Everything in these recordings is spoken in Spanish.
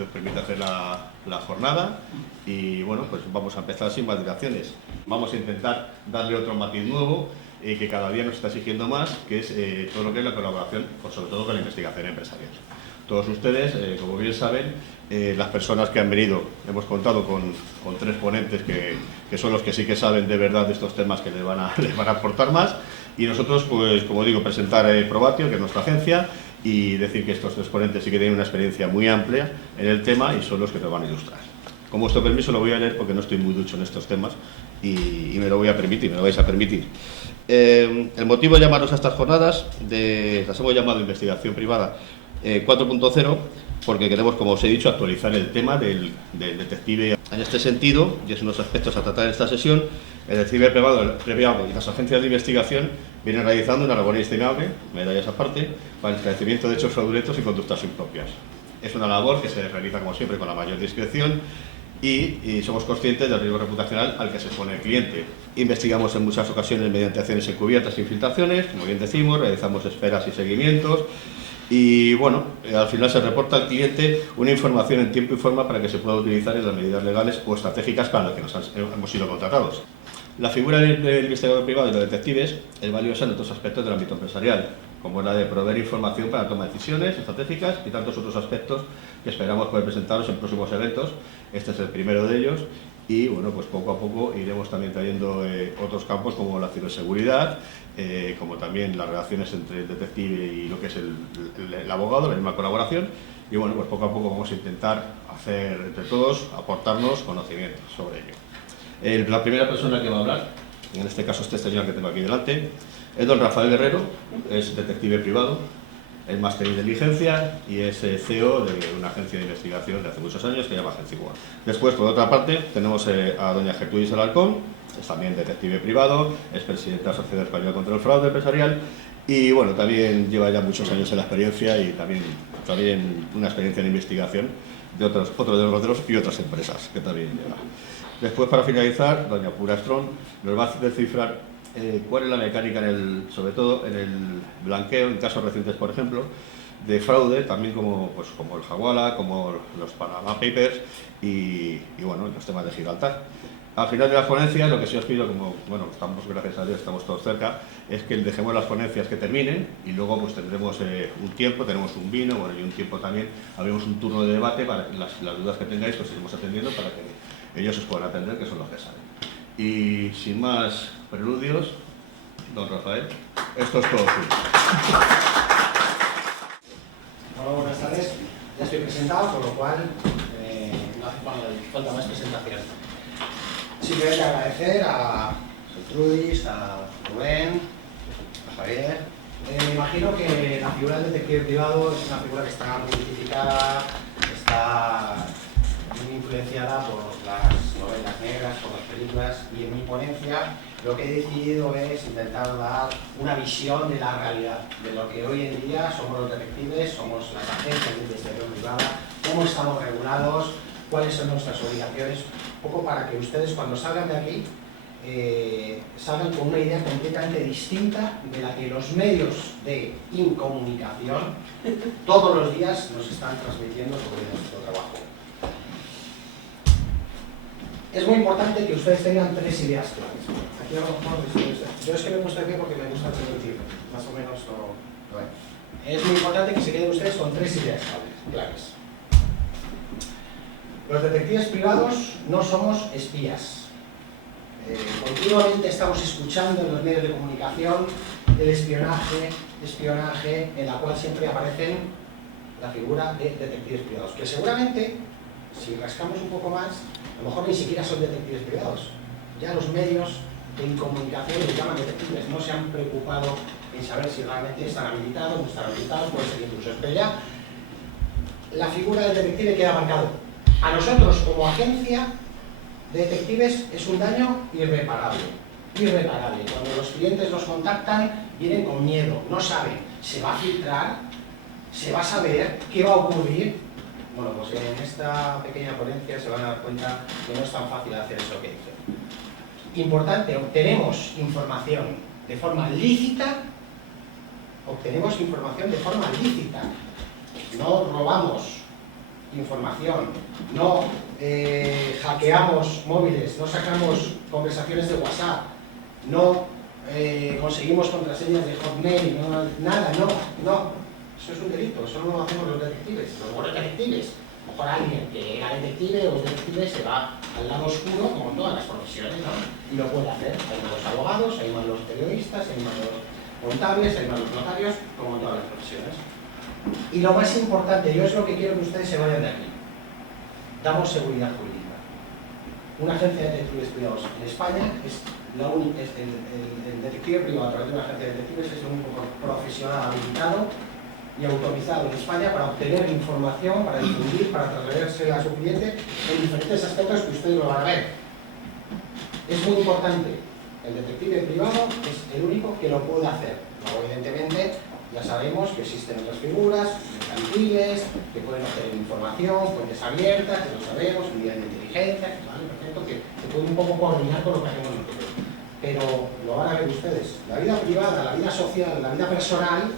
nos permite hacer la jornada y bueno, pues vamos a empezar sin más dilaciones. Vamos a intentar darle otro matiz nuevo que cada día nos está exigiendo más, que es todo lo que es la colaboración, pues sobre todo con la investigación empresarial. Todos ustedes, como bien saben, las personas que han venido, hemos contado con 3 ponentes que son los que sí que saben de verdad de estos temas que les van a aportar más, y nosotros, pues como digo, presentar Probatio, que es nuestra agencia, y decir que estos 3 ponentes sí que tienen una experiencia muy amplia en el tema y son los que nos van a ilustrar. Con vuestro permiso lo voy a leer porque no estoy muy ducho en estos temas y me lo voy a permitir, me lo vais a permitir. El motivo de llamaros a estas jornadas, las hemos llamado investigación privada 4.0, porque queremos, como os he dicho, actualizar el tema del detective. En este sentido, y es unos aspectos a tratar en esta sesión, el detective privado y las agencias de investigación vienen realizando una labor inestimable, medallas aparte, para el esclarecimiento de hechos fraudulentos y conductas impropias. Es una labor que se realiza, como siempre, con la mayor discreción y somos conscientes del riesgo reputacional al que se expone el cliente. Investigamos en muchas ocasiones mediante acciones encubiertas e infiltraciones, como bien decimos, realizamos esperas y seguimientos. Y bueno, al final se reporta al cliente una información en tiempo y forma para que se pueda utilizar en las medidas legales o estratégicas para las que hemos sido contratados. La figura del investigador privado y de los detectives es valiosa en otros aspectos del ámbito empresarial, como la de proveer información para la toma de decisiones estratégicas y tantos otros aspectos que esperamos poder presentaros en próximos eventos. Este es el primero de ellos. Y bueno, pues poco a poco iremos también trayendo otros campos como la ciberseguridad, como también las relaciones entre el detective y lo que es el abogado, la misma colaboración. Y bueno, pues poco a poco vamos a intentar hacer entre todos, aportarnos conocimientos sobre ello. La primera persona que va a hablar, en este caso este señor que tengo aquí delante, es don Rafael Guerrero, es detective privado, es máster en inteligencia y es CEO de una agencia de investigación de hace muchos años que se llama Agencia Igual. Después, por otra parte, tenemos a doña Gertrudis Alarcón, es también detective privado, es presidenta de la Sociedad Española contra el Fraude Empresarial y bueno, también lleva ya muchos años en la experiencia y también una experiencia en investigación de otros derroteros y otras empresas que también lleva. Después, para finalizar, doña Pura Strong nos va a descifrar cuál es la mecánica, sobre todo en el blanqueo, en casos recientes, por ejemplo, de fraude, también como el Hawala, como los Panama Papers y bueno, los temas de Gibraltar. Al final de las ponencias, lo que sí os pido, como bueno, estamos, gracias a Dios, estamos todos cerca, es que dejemos las ponencias que terminen y luego pues tendremos un tiempo, tenemos un vino, bueno, y un tiempo también, abrimos un turno de debate para las dudas que tengáis, pues iremos atendiendo para que ellos os puedan atender, que son los que saben. Y sin más preludios, don Rafael, esto es todo suyo. Hola, buenas tardes. Ya estoy presentado, con lo cual no hace falta más presentación. Simplemente agradecer a Gertrudis, a Rubén, a Javier. Me imagino que la figura del detective privado es una figura que está muy identificada, está muy influenciada por las novelas negras, por las películas, y en mi ponencia lo que he decidido es intentar dar una visión de la realidad, de lo que hoy en día somos los detectives, somos las agencias de investigación privada, cómo estamos regulados, cuáles son nuestras obligaciones, un poco para que ustedes cuando salgan de aquí salgan con una idea completamente distinta de la que los medios de incomunicación todos los días nos están transmitiendo sobre nuestro trabajo. Es muy importante que ustedes tengan 3 ideas claras. Aquí a lo mejor, yo es que me he puesto aquí porque me gusta transmitirlo, más o menos lo ven. Es muy importante que se queden ustedes con 3 ideas claras. Los detectives privados no somos espías. Continuamente estamos escuchando en los medios de comunicación el espionaje, en la cual siempre aparecen la figura de detectives privados, que seguramente, si rascamos un poco más, a lo mejor ni siquiera son detectives privados. Ya los medios de incomunicación les llaman detectives, no se han preocupado en saber si realmente están habilitados, no están habilitados, puede ser incluso. Pero ya la figura del detective queda marcado. A nosotros, como agencia de detectives, es un daño irreparable. Irreparable. Cuando los clientes nos contactan, vienen con miedo, no saben, ¿se va a filtrar? ¿Se va a saber qué va a ocurrir? Bueno, pues en esta pequeña ponencia se van a dar cuenta que no es tan fácil hacer eso que hice. Importante, obtenemos información de forma lícita, no robamos información, no hackeamos móviles, no sacamos conversaciones de WhatsApp, no conseguimos contraseñas de Hotmail, nada, no. Eso es un delito, eso no lo hacemos los detectives. Los buenos detectives, a lo mejor alguien que era detective o es detective se va al lado oscuro, como en todas las profesiones, ¿no? Y lo puede hacer. Hay malos abogados, hay malos periodistas, hay malos contables, hay malos notarios, como en todas las profesiones. Y lo más importante, yo es lo que quiero que ustedes se vayan de aquí. Damos seguridad jurídica. Una agencia de detectives privados en España el detective privado a través de una agencia de detectives es el único profesional habilitado y autorizado en España para obtener información, para difundir, para trasladársela a su cliente en diferentes aspectos que ustedes lo van a ver. Es muy importante. El detective privado es el único que lo puede hacer. Luego, evidentemente, ya sabemos que existen otras figuras, mercantiles, que pueden obtener información, fuentes abiertas, que lo sabemos, unidades de inteligencia, ¿vale? Perfecto, que pueden un poco coordinar con lo que hacemos nosotros. Pero lo van a ver ustedes. La vida privada, la vida social, la vida personal,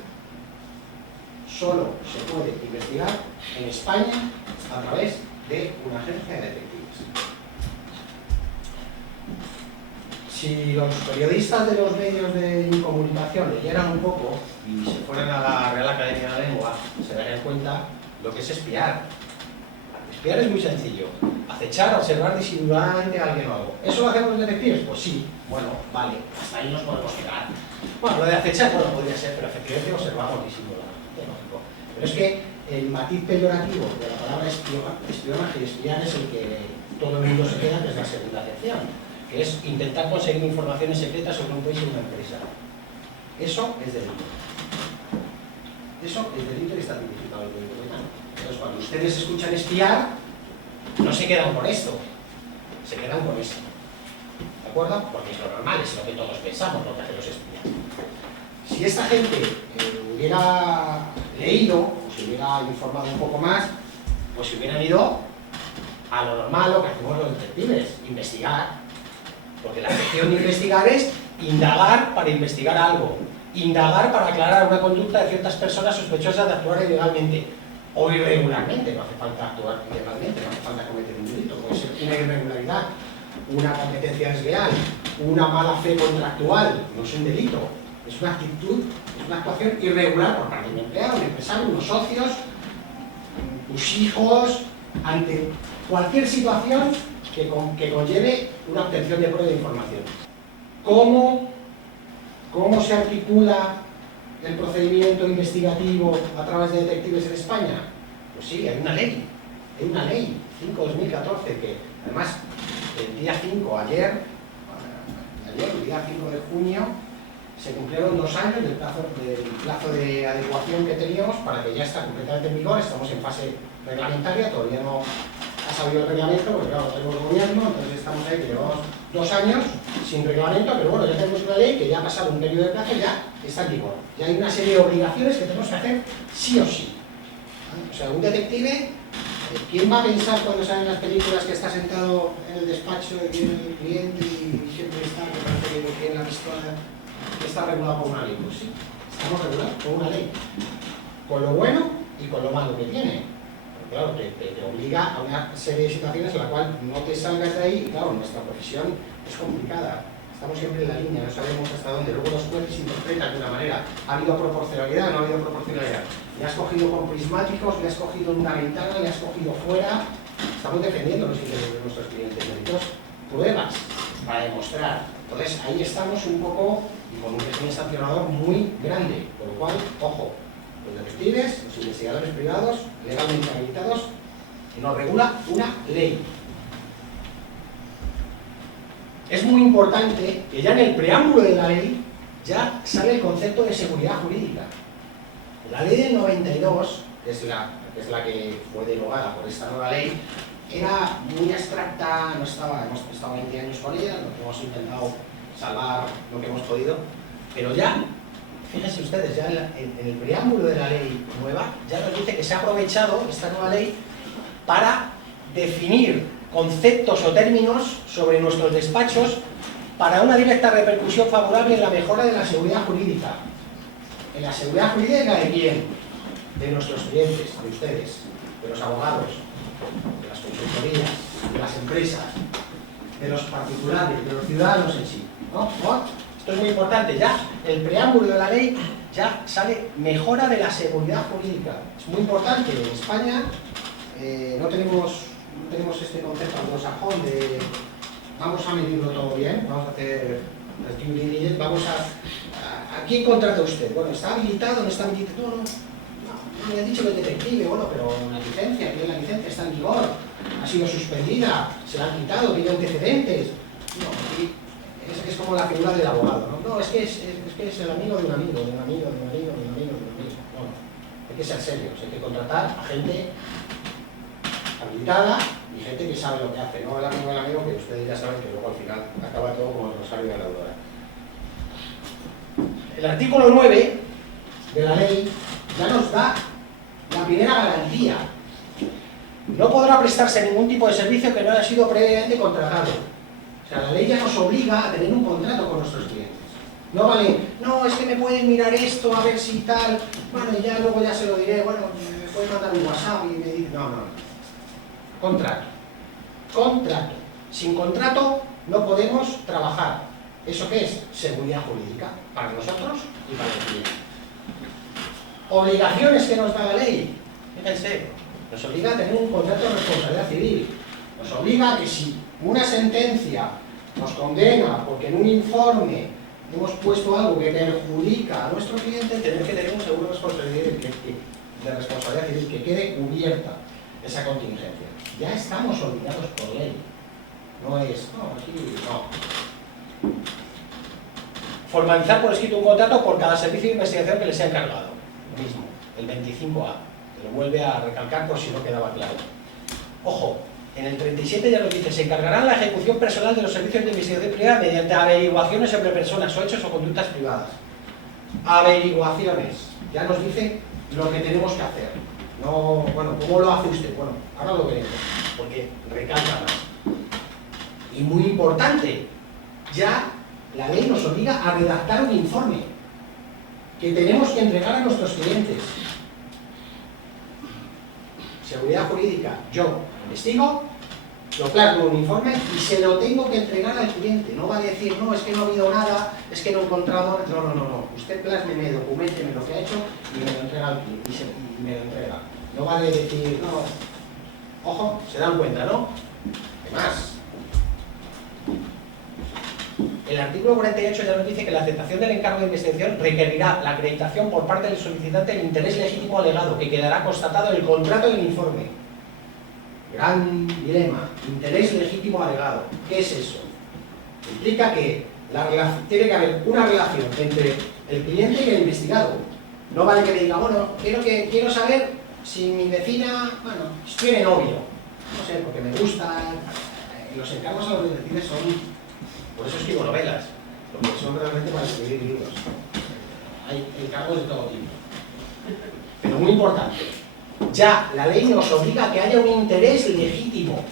solo se puede investigar en España a través de una agencia de detectives. Si los periodistas de los medios de comunicación leyeran un poco y se fueran a la Real Academia de la Lengua, se darían cuenta lo que es espiar. Espiar es muy sencillo. Acechar, observar disimuladamente a alguien o algo. ¿Eso lo hacemos los detectives? Pues sí. Bueno, vale, hasta ahí nos podemos quedar. Bueno, lo de acechar, bueno, podría ser, pero efectivamente observamos disimuladamente, lógico. Pero es que el matiz peyorativo de la palabra espionaje y espiar es el que todo el mundo se queda, que es la segunda acepción, que es intentar conseguir informaciones secretas sobre un país y una empresa. Eso es delito. Eso es delito y está tipificado en el Código Penal. Entonces, cuando ustedes escuchan espiar, no se quedan con esto, se quedan con esto. ¿De acuerdo? Porque es lo normal, es lo que todos pensamos, lo que hacen los espías. Si esta gente hubiera leído, o se hubiera informado un poco más, pues se hubieran ido a lo normal, lo que hacemos los detectives, investigar. Porque la sección de investigar es indagar para investigar algo, indagar para aclarar una conducta de ciertas personas sospechosas de actuar ilegalmente o irregularmente. No hace falta actuar ilegalmente, no hace falta cometer un delito, puede ser una irregularidad, una competencia desleal, una mala fe contractual, no es un delito, es una actitud, es una actuación irregular por parte de un empleado, un empresario, unos socios, tus hijos, ante cualquier situación que conlleve una obtención de prueba de información. ¿Cómo se articula el procedimiento investigativo a través de detectives en España? Pues sí, hay una ley, 5/2014, que además el día 5, ayer, el día 5 de junio, se cumplieron 2 años del plazo de adecuación que teníamos para que ya está completamente en vigor. Estamos en fase reglamentaria, todavía no ha salido el reglamento, porque claro, tenemos gobierno, entonces estamos ahí, que llevamos 2 años sin reglamento, pero bueno, ya tenemos una ley que ya ha pasado un periodo de plazo y ya está en vigor. Ya hay una serie de obligaciones que tenemos que hacer sí o sí. O sea, un detective, ¿quién va a pensar cuando salen las películas que está sentado en el despacho y viene el cliente y siempre está, que parece que tiene la pistola, que está regulado por una ley? Pues sí, estamos regulados por una ley. Con lo bueno y con lo malo que tiene. Claro, te obliga a una serie de situaciones en la cual no te salgas de ahí y claro, nuestra profesión es complicada. Estamos siempre en la línea, no sabemos hasta dónde. Luego los jueces interpretan de una manera. ¿Ha habido proporcionalidad? ¿No ha habido proporcionalidad? ¿Le has cogido con prismáticos? ¿Le has cogido en una ventana? ¿Le has cogido fuera? Estamos defendiendo los intereses de nuestros clientes. Necesitamos pruebas para demostrar. Entonces ahí estamos un poco y con un régimen sancionador muy grande. Por lo cual, ojo. Los detectives, los investigadores privados, legalmente habilitados, nos regula una ley. Es muy importante que ya en el preámbulo de la ley ya sale el concepto de seguridad jurídica. La ley del 92, que es la que fue derogada por esta nueva ley, era muy abstracta, hemos estado 20 años con ella, hemos intentado salvar lo que hemos podido, pero ya fíjense ustedes, ya en el preámbulo de la ley nueva, ya nos dice que se ha aprovechado esta nueva ley para definir conceptos o términos sobre nuestros despachos para una directa repercusión favorable en la mejora de la seguridad jurídica. ¿En la seguridad jurídica de quién? De nuestros clientes, de ustedes. de los abogados, de las consultorías, de las empresas, de los particulares, de los ciudadanos en sí, ¿no? Esto es muy importante, ya el preámbulo de la ley ya sale mejora de la seguridad jurídica. Es muy importante, en España no tenemos este concepto anglosajón de vamos a medirlo todo bien, vamos a hacer el due diligence, vamos a ¿quién contrata usted? Bueno, ¿está habilitado? ¿No está habilitado? No, me ha dicho el detective, bueno, pero la licencia está en vigor, ha sido suspendida, se la han quitado, tiene antecedentes. No, es como la figura del abogado, ¿no? No, es que es el amigo de un amigo, de un amigo, de un amigo, de un amigo, de un amigo. No, hay que ser serios, hay que contratar a gente habilitada y gente que sabe lo que hace, no el amigo del amigo que ustedes ya saben que luego al final acaba todo como el rosario de la aurora. El artículo 9 de la ley ya nos da la primera garantía. No podrá prestarse ningún tipo de servicio que no haya sido previamente contratado. O sea, la ley ya nos obliga a tener un contrato con nuestros clientes. No vale, no, es que me pueden mirar esto, a ver si tal, bueno, ya luego ya se lo diré, bueno, me puedes mandar un WhatsApp y me dice, no. Contrato. Contrato. Sin contrato no podemos trabajar. ¿Eso qué es? Seguridad jurídica para nosotros y para el cliente. Obligaciones que nos da la ley. Fíjense, nos obliga a tener un contrato de responsabilidad civil. Nos obliga a que si una sentencia nos condena porque en un informe hemos puesto algo que perjudica a nuestro cliente, tener que tener un seguro de responsabilidad civil que quede cubierta esa contingencia. Ya estamos obligados por ley. No es, no. Formalizar por escrito un contrato por cada servicio de investigación que les sea encargado. Lo mismo, el 25A. Te lo vuelve a recalcar por si no quedaba claro. Ojo, en el 37 ya nos dice, se encargarán la ejecución personal de los servicios de investigación privada mediante averiguaciones sobre personas o hechos o conductas privadas. Averiguaciones. Ya nos dice lo que tenemos que hacer. No, bueno, ¿cómo lo hace usted? Bueno, ahora lo veremos, porque recalca más. Y muy importante, ya la ley nos obliga a redactar un informe que tenemos que entregar a nuestros clientes. Seguridad jurídica, yo investigo, lo plasmo en un informe y se lo tengo que entregar al cliente. No vale decir, no, es que no ha habido nada, es que no he encontrado... No. Usted plásmeme, documenteme lo que ha hecho y me lo entrega al cliente. Y me lo entrega. No vale decir, no... Ojo, se dan cuenta, ¿no? Además, el artículo 48 ya nos dice que la aceptación del encargo de investigación requerirá la acreditación por parte del solicitante del interés legítimo alegado, que quedará constatado en el contrato del informe. Gran dilema, interés legítimo alegado. ¿Qué es eso? Implica que tiene que haber una relación entre el cliente y el investigado. No vale que me diga, bueno, quiero saber si mi vecina, bueno, tiene novio. No sé, porque me gusta. Los encargos a los detectives son... Por eso escribo novelas, porque son realmente para escribir libros. Hay encargos de todo tipo. Pero muy importante, ya la ley nos obliga a que haya un interés legítimo,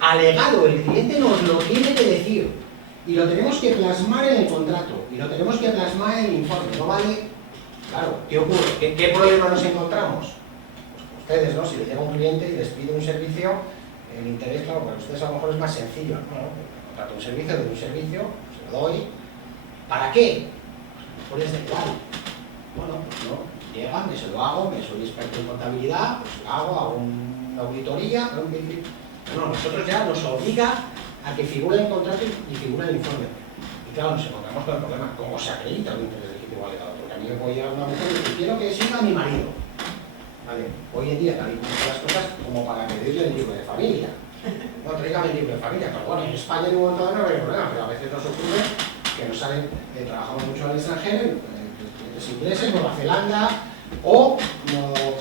alegado, el cliente nos lo tiene que decir. Y lo tenemos que plasmar en el contrato, y lo tenemos que plasmar en el informe. No vale, claro, ¿qué ocurre? ¿Qué problema nos encontramos? Pues ustedes, ¿no? Si le llega un cliente y les pide un servicio, el interés, claro, para ustedes a lo mejor es más sencillo, ¿no? Contrato un servicio, doy un servicio, se lo doy. ¿Para qué? Pues les da igual. Bueno, pues no, llega, me se lo hago, me soy experto en contabilidad, pues lo hago una auditoría, no, nosotros ya nos obliga a que figure el contrato y figure el informe. Y claro, nos encontramos con el problema, ¿cómo se acredita un interés legítimo alegado? Porque a mí me puede llegar una mujer y decir, quiero que siga a mi marido. Vale, hoy en día, tal y como están las cosas, como para pedirle el libro de familia. No, tráigame el libro de familia, pero bueno, en España en un momento dado no hay problema, pero a veces nos ocurre que nos salen, trabajamos mucho al extranjero, clientes ingleses, Nueva Zelanda, o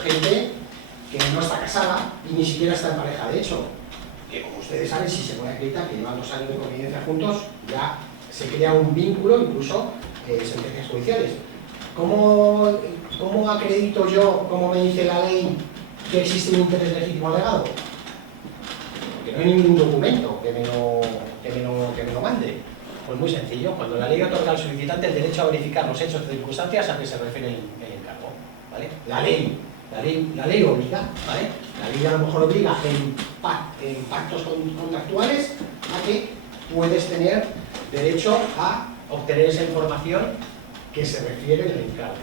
gente que no está casada y ni siquiera está en pareja. De hecho, que como ustedes saben, si se puede acreditar que llevan 2 años de convivencia juntos, ya se crea un vínculo, incluso sentencias judiciales. ¿Cómo acredito yo, como me dice la ley, que existe un interés legítimo alegado? Porque no hay ningún documento que me lo mande. Pues muy sencillo, cuando la ley otorga al solicitante el derecho a verificar los hechos de circunstancias a que se refiere el encargo, ¿vale? La ley. La ley obliga, ¿vale? La ley a lo mejor obliga en pactos contractuales a que puedes tener derecho a obtener esa información que se refiere al encargo.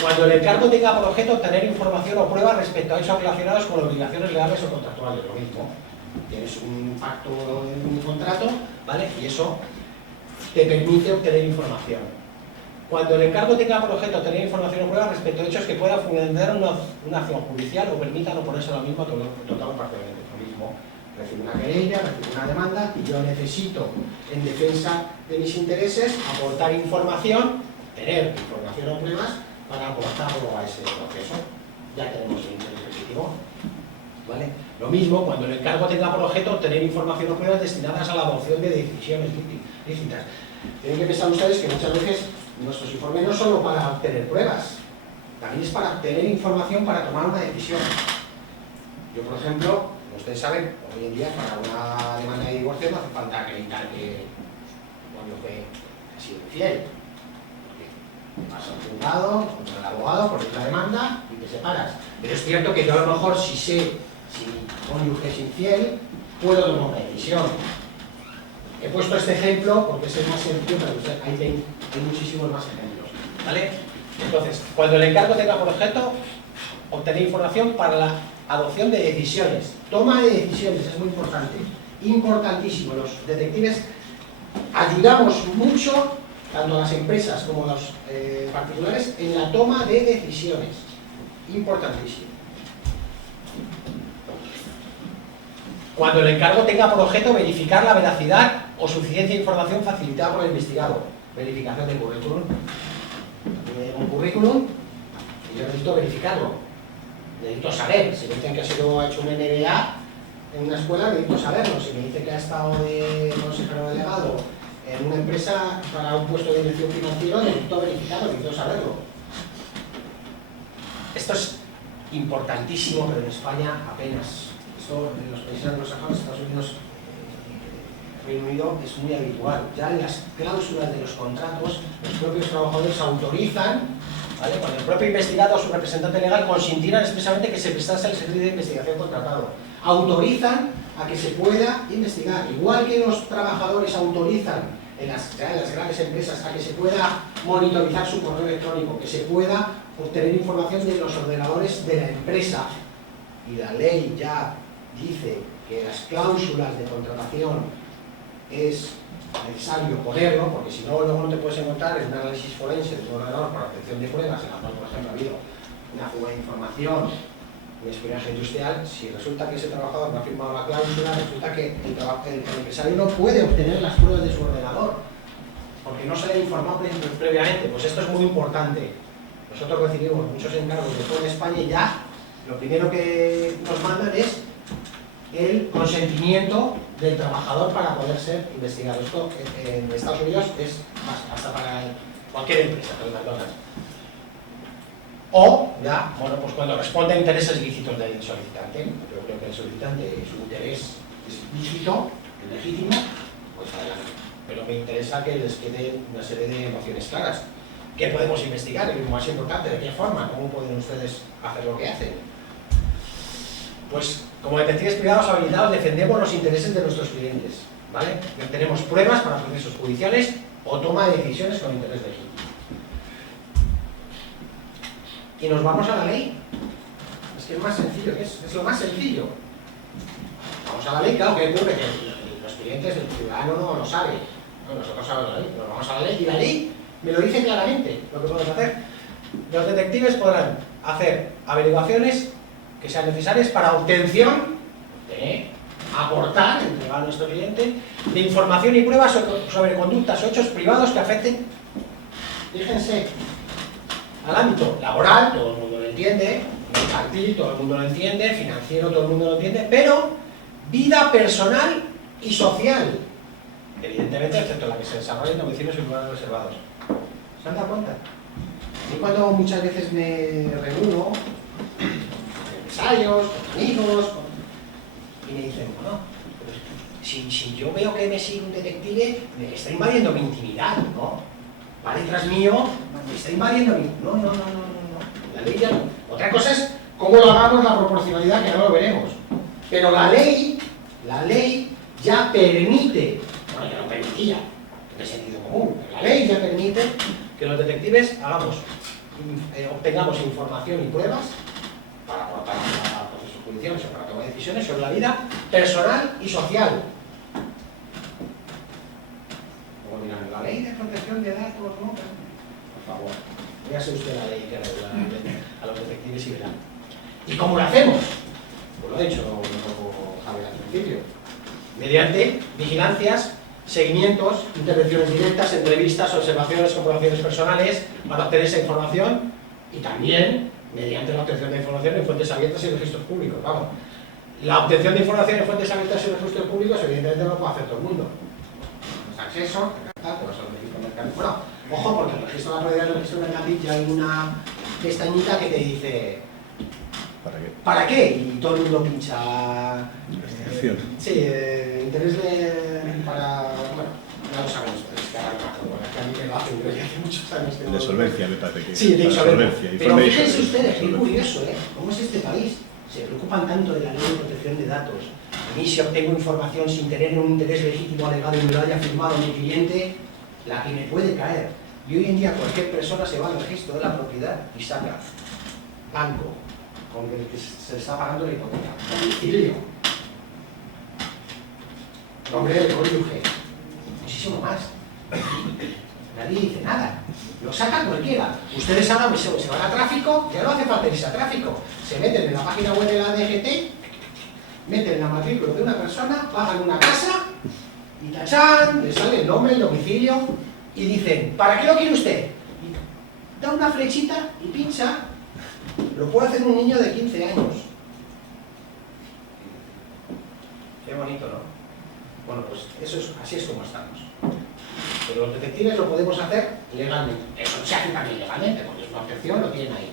Cuando el encargo tenga por objeto obtener información o pruebas respecto a hechos relacionados con obligaciones legales o contractuales, lo mismo. Tienes un pacto en un contrato, ¿vale? Y eso te permite obtener información. Cuando el encargo tenga por objeto obtener información o pruebas respecto a hechos que puedan fundamentar una acción judicial o permitan oponerse a lo mismo total o parcialmente. Lo mismo, recibo una querella, recibo una demanda y yo necesito, en defensa de mis intereses, aportar información, tener información o pruebas para aportarlo a ese proceso. Ya tenemos el interés legítimo. ¿Vale? Lo mismo cuando el encargo tenga por objeto obtener información o pruebas destinadas a la adopción de decisiones lícitas. Tienen que pensar ustedes que muchas veces nuestros informes no solo para obtener pruebas, también es para obtener información para tomar una decisión. Yo, por ejemplo, como ustedes saben, hoy en día para una demanda de divorcio no hace falta acreditar que cónyuge ha sido infiel. Porque vas al juzgado, con el abogado, pones la demanda y te separas. Pero es cierto que yo a lo mejor si sé si mi cónyuge es infiel, puedo tomar una decisión. He puesto este ejemplo porque es el más sencillo, pero hay muchísimos más ejemplos, ¿vale? Entonces, cuando el encargo tenga por objeto obtener información para la adopción de decisiones, toma de decisiones, es muy importante, importantísimo. Los detectives ayudamos mucho, tanto a las empresas como a los particulares, en la toma de decisiones, importantísimo. Cuando el encargo tenga por objeto verificar la veracidad o suficiencia de información facilitada por el investigado. Verificación de currículum. Un currículum y yo necesito verificarlo. Necesito saber. Si me dicen que ha hecho un MBA en una escuela, necesito saberlo. Si me dicen que ha estado de consejero delegado en una empresa para un puesto de dirección financiero, necesito verificarlo, necesito saberlo. Esto es importantísimo, pero en España apenas. Esto en los países anglosajones, Estados Unidos, Reino Unido, es muy habitual. Ya en las cláusulas de los contratos, los propios trabajadores autorizan, ¿vale? Cuando el propio investigado o su representante legal consintieran expresamente que se prestase el servicio de investigación contratado. Autorizan a que se pueda investigar. Igual que los trabajadores autorizan en las grandes empresas a que se pueda monitorizar su correo electrónico, que se pueda obtener información de los ordenadores de la empresa. Y la ley ya dice que las cláusulas de contratación es necesario ponerlo, porque si no, luego no te puedes encontrar en un análisis forense de tu ordenador para obtención de pruebas, en la cual, por ejemplo, ha habido una fuga de información, un espionaje industrial. Si resulta que ese trabajador no ha firmado la cláusula, resulta que el empresario no puede obtener las pruebas de su ordenador, porque no se le ha informado previamente. Pues esto es muy importante. Nosotros recibimos muchos encargos de toda España y ya lo primero que nos mandan es el consentimiento del trabajador para poder ser investigado. Esto en Estados Unidos es hasta para cualquier empresa, o ya, bueno, pues cuando responde a intereses lícitos del solicitante. Yo creo que el solicitante, su interés es lícito, es legítimo, pues adelante. Pero me interesa que les quede una serie de nociones claras. ¿Qué podemos investigar? Y lo más importante, ¿de qué forma? ¿Cómo pueden ustedes hacer lo que hacen? Pues como detectives privados habilitados defendemos los intereses de nuestros clientes, ¿vale? Tenemos pruebas para procesos judiciales o toma de decisiones con interés legítimo. Y nos vamos a la ley. Es que es más sencillo, es lo más sencillo. Vamos a la ley, claro, que ocurre que los clientes, el ciudadano no lo sabe. No, nosotros sabemos la ley, pero vamos a la ley y la ley me lo dice claramente lo que podemos hacer. Los detectives podrán hacer averiguaciones que sean necesarias para obtención de aportar, entregar a nuestro cliente, de información y pruebas sobre conductas o hechos privados que afecten, fíjense, al ámbito laboral, todo el mundo lo entiende, mercantil, todo el mundo lo entiende, financiero, todo el mundo lo entiende, pero vida personal y social, evidentemente, excepto la que se desarrolla en domicilios y lugares reservados. ¿Se han dado cuenta? Y cuando muchas veces me reúno ensayos, con amigos, y me dicen, bueno, pues, si yo veo que me sigue un detective, me está invadiendo mi intimidad, ¿no? Va detrás mío, me está invadiendo mi... No. La ley ya no. Otra cosa es ¿Cómo lo hagamos? La proporcionalidad, que ahora lo veremos. Pero la ley ya permite, bueno, ya lo permitía, en sentido común, pero la ley ya permite que los detectives obtengamos información y pruebas para procesos judiciales o para tomar decisiones sobre la vida personal y social. Luego dirán, la ley de protección de datos, ¿no? Por favor, véase usted la ley que regula a los detectives y verán. ¿Y cómo lo hacemos? Pues lo ha dicho Javier al principio. Mediante vigilancias, seguimientos, intervenciones directas, entrevistas, observaciones, comprobaciones personales para obtener esa información y también mediante la obtención de información en fuentes abiertas y registros públicos. Vamos, la obtención de información en fuentes abiertas y registros públicos evidentemente no lo puede hacer todo el mundo. No es acceso, bueno, ojo, porque el registro de la propiedad y el registro mercantil ya hay una pestañita que te dice ¿para qué? ¿para qué? Y todo el mundo pincha interés para... bueno, ya lo saben ustedes, que a mí me lo hacen desde hace muchos años que no... De solvencia, me parece que... Sí, de solvencia. Pero fíjense ustedes, qué es curioso, ¿Cómo es este país? Se preocupan tanto de la ley de protección de datos. A mí, si obtengo información sin tener un interés legítimo alegado y me lo haya firmado mi cliente, la que me puede caer. Y hoy en día cualquier persona se va al registro de la propiedad y saca banco, con el que se está pagando la hipoteca, domicilio, nombre del cónyuge, muchísimo más. Nadie dice nada, lo sacan cualquiera. Ustedes ahora se van a tráfico, ya no hace falta irse a tráfico, se meten en la página web de la DGT, meten la matrícula de una persona, pagan una casa y tachán, le sale el nombre, el domicilio y dicen, ¿para qué lo quiere usted? Y da una flechita y pincha. Lo puede hacer un niño de 15 años. Qué bonito, ¿no? Bueno, pues así es como estamos. Pero los detectives lo podemos hacer legalmente. Eso se hace también legalmente, porque es una objeción, lo tienen ahí.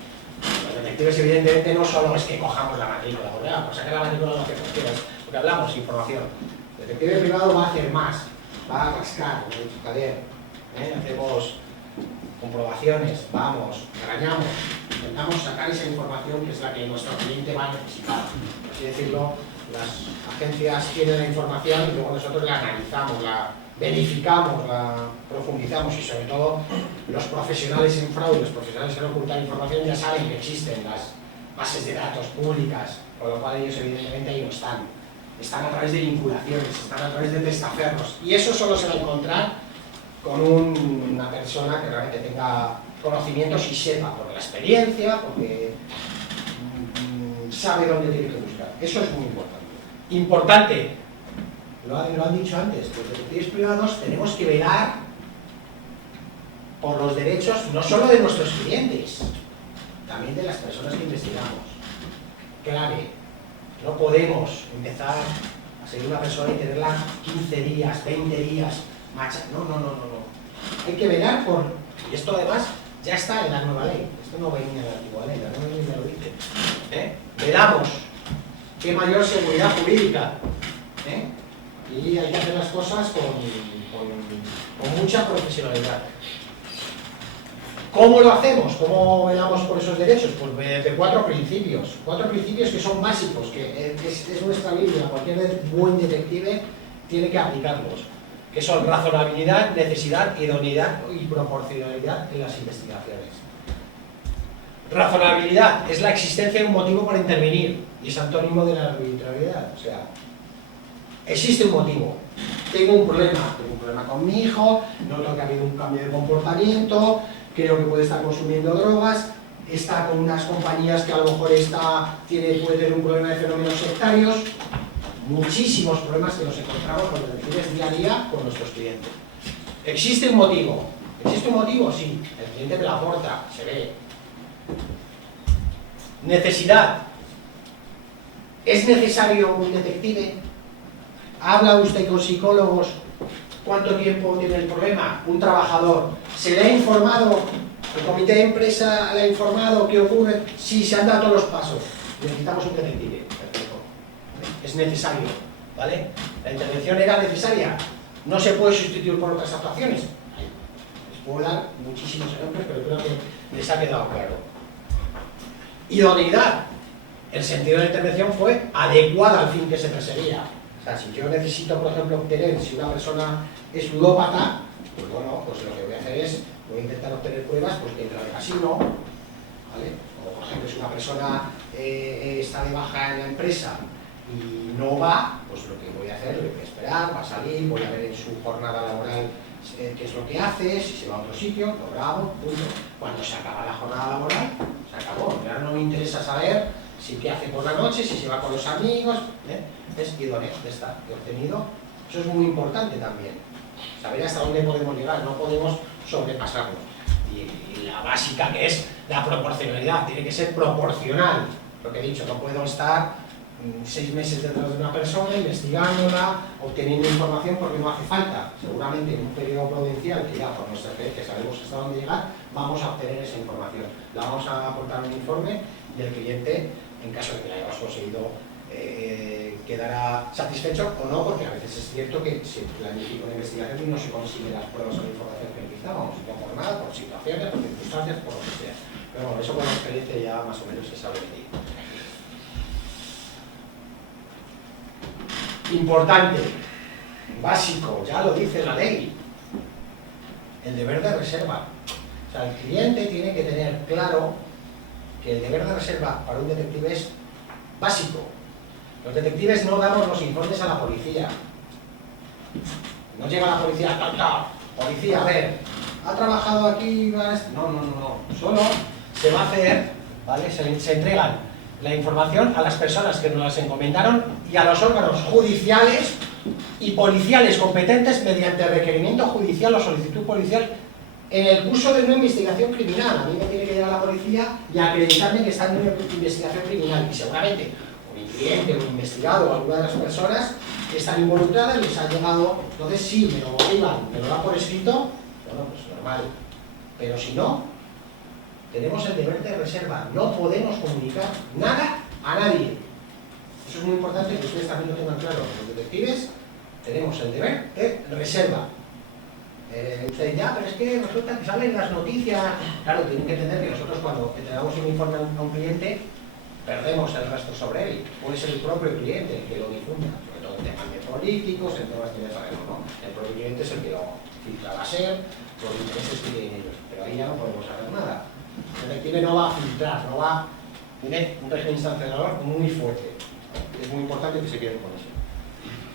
Los detectives, evidentemente, no solo es que cojamos la matrícula, pues sacar la matrícula lo que quieras, porque hablamos información. El detective privado va a hacer más, va a rascar, como dice Javier. Hacemos comprobaciones, vamos, regañamos, intentamos sacar esa información que es la que nuestro cliente va a necesitar. Por así decirlo, las agencias tienen la información y luego nosotros la analizamos, la verificamos, la profundizamos y sobre todo los profesionales en fraude, los profesionales en ocultar información ya saben que existen las bases de datos públicas, con lo cual ellos evidentemente ahí no están. Están a través de vinculaciones, están a través de testaferros y eso solo se va a encontrar con una persona que realmente tenga conocimientos y sepa por la experiencia, porque sabe dónde tiene que buscar. Eso es muy importante. Importante, lo han dicho antes, los detectives privados tenemos que velar por los derechos no solo de nuestros clientes, también de las personas que investigamos. Clave, no podemos empezar a seguir una persona y tenerla 15 días, 20 días, no. Hay que velar por... Y esto además ya está en la nueva ley. Esto no venía en la antigua ley, la nueva ley ya lo dice. Velamos que mayor seguridad jurídica. Y hay que hacer las cosas con mucha profesionalidad. ¿Cómo lo hacemos? ¿Cómo velamos por esos derechos? Pues mediante 4 principios. 4 principios que son básicos, que es nuestra Biblia. Cualquier buen detective tiene que aplicarlos. Que son razonabilidad, necesidad, idoneidad y proporcionalidad en las investigaciones. Razonabilidad es la existencia de un motivo para intervenir y es antónimo de la arbitrariedad. O sea, existe un motivo. Tengo un problema con mi hijo, noto que ha habido un cambio de comportamiento, creo que puede estar consumiendo drogas, está con unas compañías que a lo mejor puede tener un problema de fenómenos sectarios. Muchísimos problemas que nos encontramos con los detectives día a día con nuestros clientes. ¿Existe un motivo? ¿Existe un motivo? Sí. El cliente me lo aporta, se ve. Necesidad. ¿Es necesario un detective? ¿Habla usted con psicólogos? ¿Cuánto tiempo tiene el problema? Un trabajador. ¿Se le ha informado? ¿El comité de empresa le ha informado? ¿Qué ocurre? Sí, se han dado todos los pasos. Necesitamos un detective. Es necesario, ¿vale? La intervención era necesaria, no se puede sustituir por otras actuaciones. Les puedo dar muchísimos ejemplos, pero creo que les ha quedado claro. Idoneidad, el sentido de la intervención fue adecuada al fin que se perseguía. O sea, si yo necesito, por ejemplo, obtener, si una persona es ludópata, pues bueno, pues lo que voy a hacer es, voy a intentar obtener pruebas pues, que entra de casino, ¿vale? O por ejemplo, si una persona está de baja en la empresa y no va, pues lo que voy a hacer, lo voy a esperar, va a salir, voy a ver en su jornada laboral qué es lo que hace, si se va a otro sitio, lo grabo, punto. Cuando se acaba la jornada laboral, se acabó. Ya no me interesa saber si qué hace por la noche, si se va con los amigos, es idóneo de estar obtenido. Eso es muy importante también. Saber hasta dónde podemos llegar, no podemos sobrepasarnos. Y la básica que es la proporcionalidad, tiene que ser proporcional. Lo que he dicho, no puedo estar 6 meses detrás de una persona, investigándola, obteniendo información porque no hace falta. Seguramente en un periodo prudencial, que ya por nuestra experiencia sabemos hasta dónde llegar, vamos a obtener esa información. La vamos a aportar un informe y el cliente, en caso de que la hayamos conseguido, quedará satisfecho o no, porque a veces es cierto que se planifica una investigación y no se consigue las pruebas o la información que necesitábamos, no por nada, por situaciones, por circunstancias, por lo que sea. Pero bueno, eso con la experiencia ya más o menos se sabe medir. Importante, básico, ya lo dice la ley, el deber de reserva. O sea, el cliente tiene que tener claro que el deber de reserva para un detective es básico. Los detectives no damos los informes a la policía. No llega la policía, policía, a ver, ¿ha trabajado aquí? No. Solo se va a hacer, ¿vale? Se entregan la información a las personas que nos las encomendaron y a los órganos judiciales y policiales competentes mediante requerimiento judicial o solicitud policial en el curso de una investigación criminal. A mí me tiene que llegar la policía y acreditarme que está en una investigación criminal y seguramente un cliente, un investigado o alguna de las personas que están involucradas les ha llegado. Entonces sí, me lo motivan, me lo dan por escrito, bueno, pues normal. Pero si no, tenemos el deber de reserva, no podemos comunicar nada a nadie. Eso es muy importante que ustedes también lo tengan claro. Los detectives tenemos el deber de reserva. Ustedes ya, pero es que resulta que salen las noticias. Claro, tienen que entender que nosotros cuando entregamos un informe a un cliente, perdemos el rastro sobre él. Puede ser el propio cliente el que lo difunda, sobre todo en temas de políticos, en temas que ya sabemos, ¿no? El propio cliente es el que lo filtra a ser, los intereses que tienen ellos. Pero ahí ya no podemos saber nada. El detective no va a filtrar, no va. Tiene un régimen sancionador muy fuerte. Es muy importante que se queden con eso.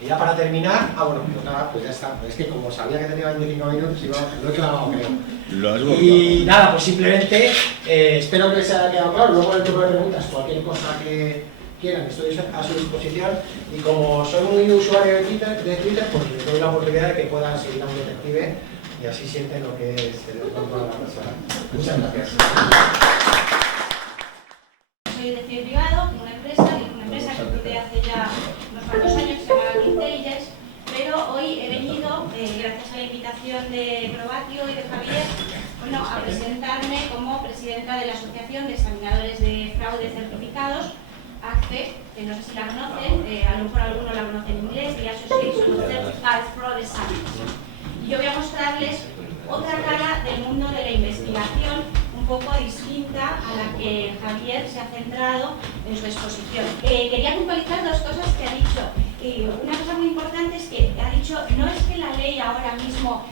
Y ya para terminar, bueno, pues nada, pues ya está. Es que como sabía que tenía 25 minutos, lo he clavado, creo. Lo has y nada, pues simplemente espero que les haya quedado claro. Luego en el turno de preguntas, cualquier cosa que quieran, estoy a su disposición. Y como soy muy usuario de Twitter, pues les doy la oportunidad de que puedan seguir a un detective y así sienten lo que es el control de la persona. Muchas gracias. Soy detective privado, una empresa que desde hace ya unos cuantos años se llama Intelligence, pero hoy he venido, gracias a la invitación de Probatio y de Javier, bueno, a presentarme como presidenta de la Asociación de Examinadores de Fraude Certificados, ACFE, que no sé si la conocen, a lo mejor algunos la conocen en inglés, The Association of Certified Fraud Examiners. Y yo voy a mostrarles otra cara del mundo de la investigación, un poco distinta a la que Javier se ha centrado en su exposición. Quería puntualizar dos cosas que ha dicho. Una cosa muy importante es que ha dicho, no es que la ley ahora mismo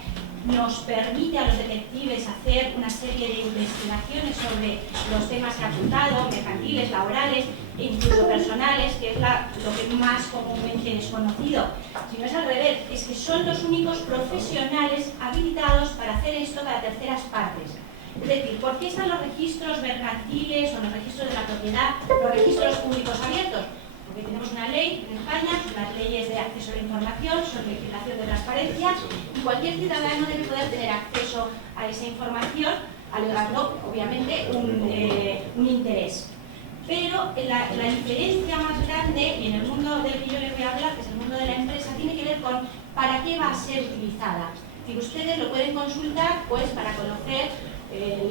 nos permite a los detectives hacer una serie de investigaciones sobre los temas que ha apuntado, mercantiles, laborales e incluso personales, que es lo que más comúnmente es conocido, sino es al revés, es que son los únicos profesionales habilitados para hacer esto para terceras partes. Es decir, ¿por qué están los registros mercantiles o los registros de la propiedad, los registros públicos abiertos? Porque tenemos una ley en España, las leyes de acceso a la información, sobre legislación de transparencia, y cualquier ciudadano debe poder tener acceso a esa información, alegando, obviamente, un interés. Pero la diferencia más grande, y en el mundo del que yo les voy a hablar, que es el mundo de la empresa, tiene que ver con para qué va a ser utilizada. Si ustedes lo pueden consultar, pues para conocer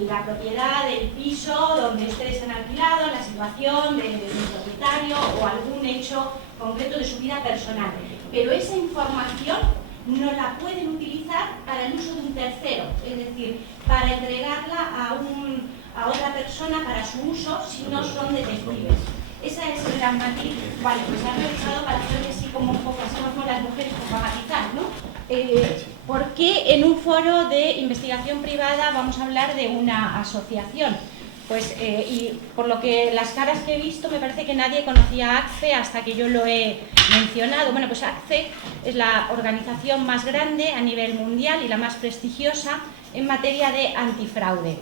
la propiedad del piso donde ustedes han alquilado, la situación del propietario o algún hecho concreto de su vida personal. Pero esa información no la pueden utilizar para el uso de un tercero, es decir, para entregarla a otra persona para su uso si no son detectives. Esa es la matiz. Vale, pues se ha realizado para hacer así como un poco, así como las mujeres, para matizar, ¿no? ¿Por qué en un foro de investigación privada vamos a hablar de una asociación? Pues, y por lo que las caras que he visto, me parece que nadie conocía a ACFE hasta que yo lo he mencionado. Bueno, pues ACFE es la organización más grande a nivel mundial y la más prestigiosa en materia de antifraude.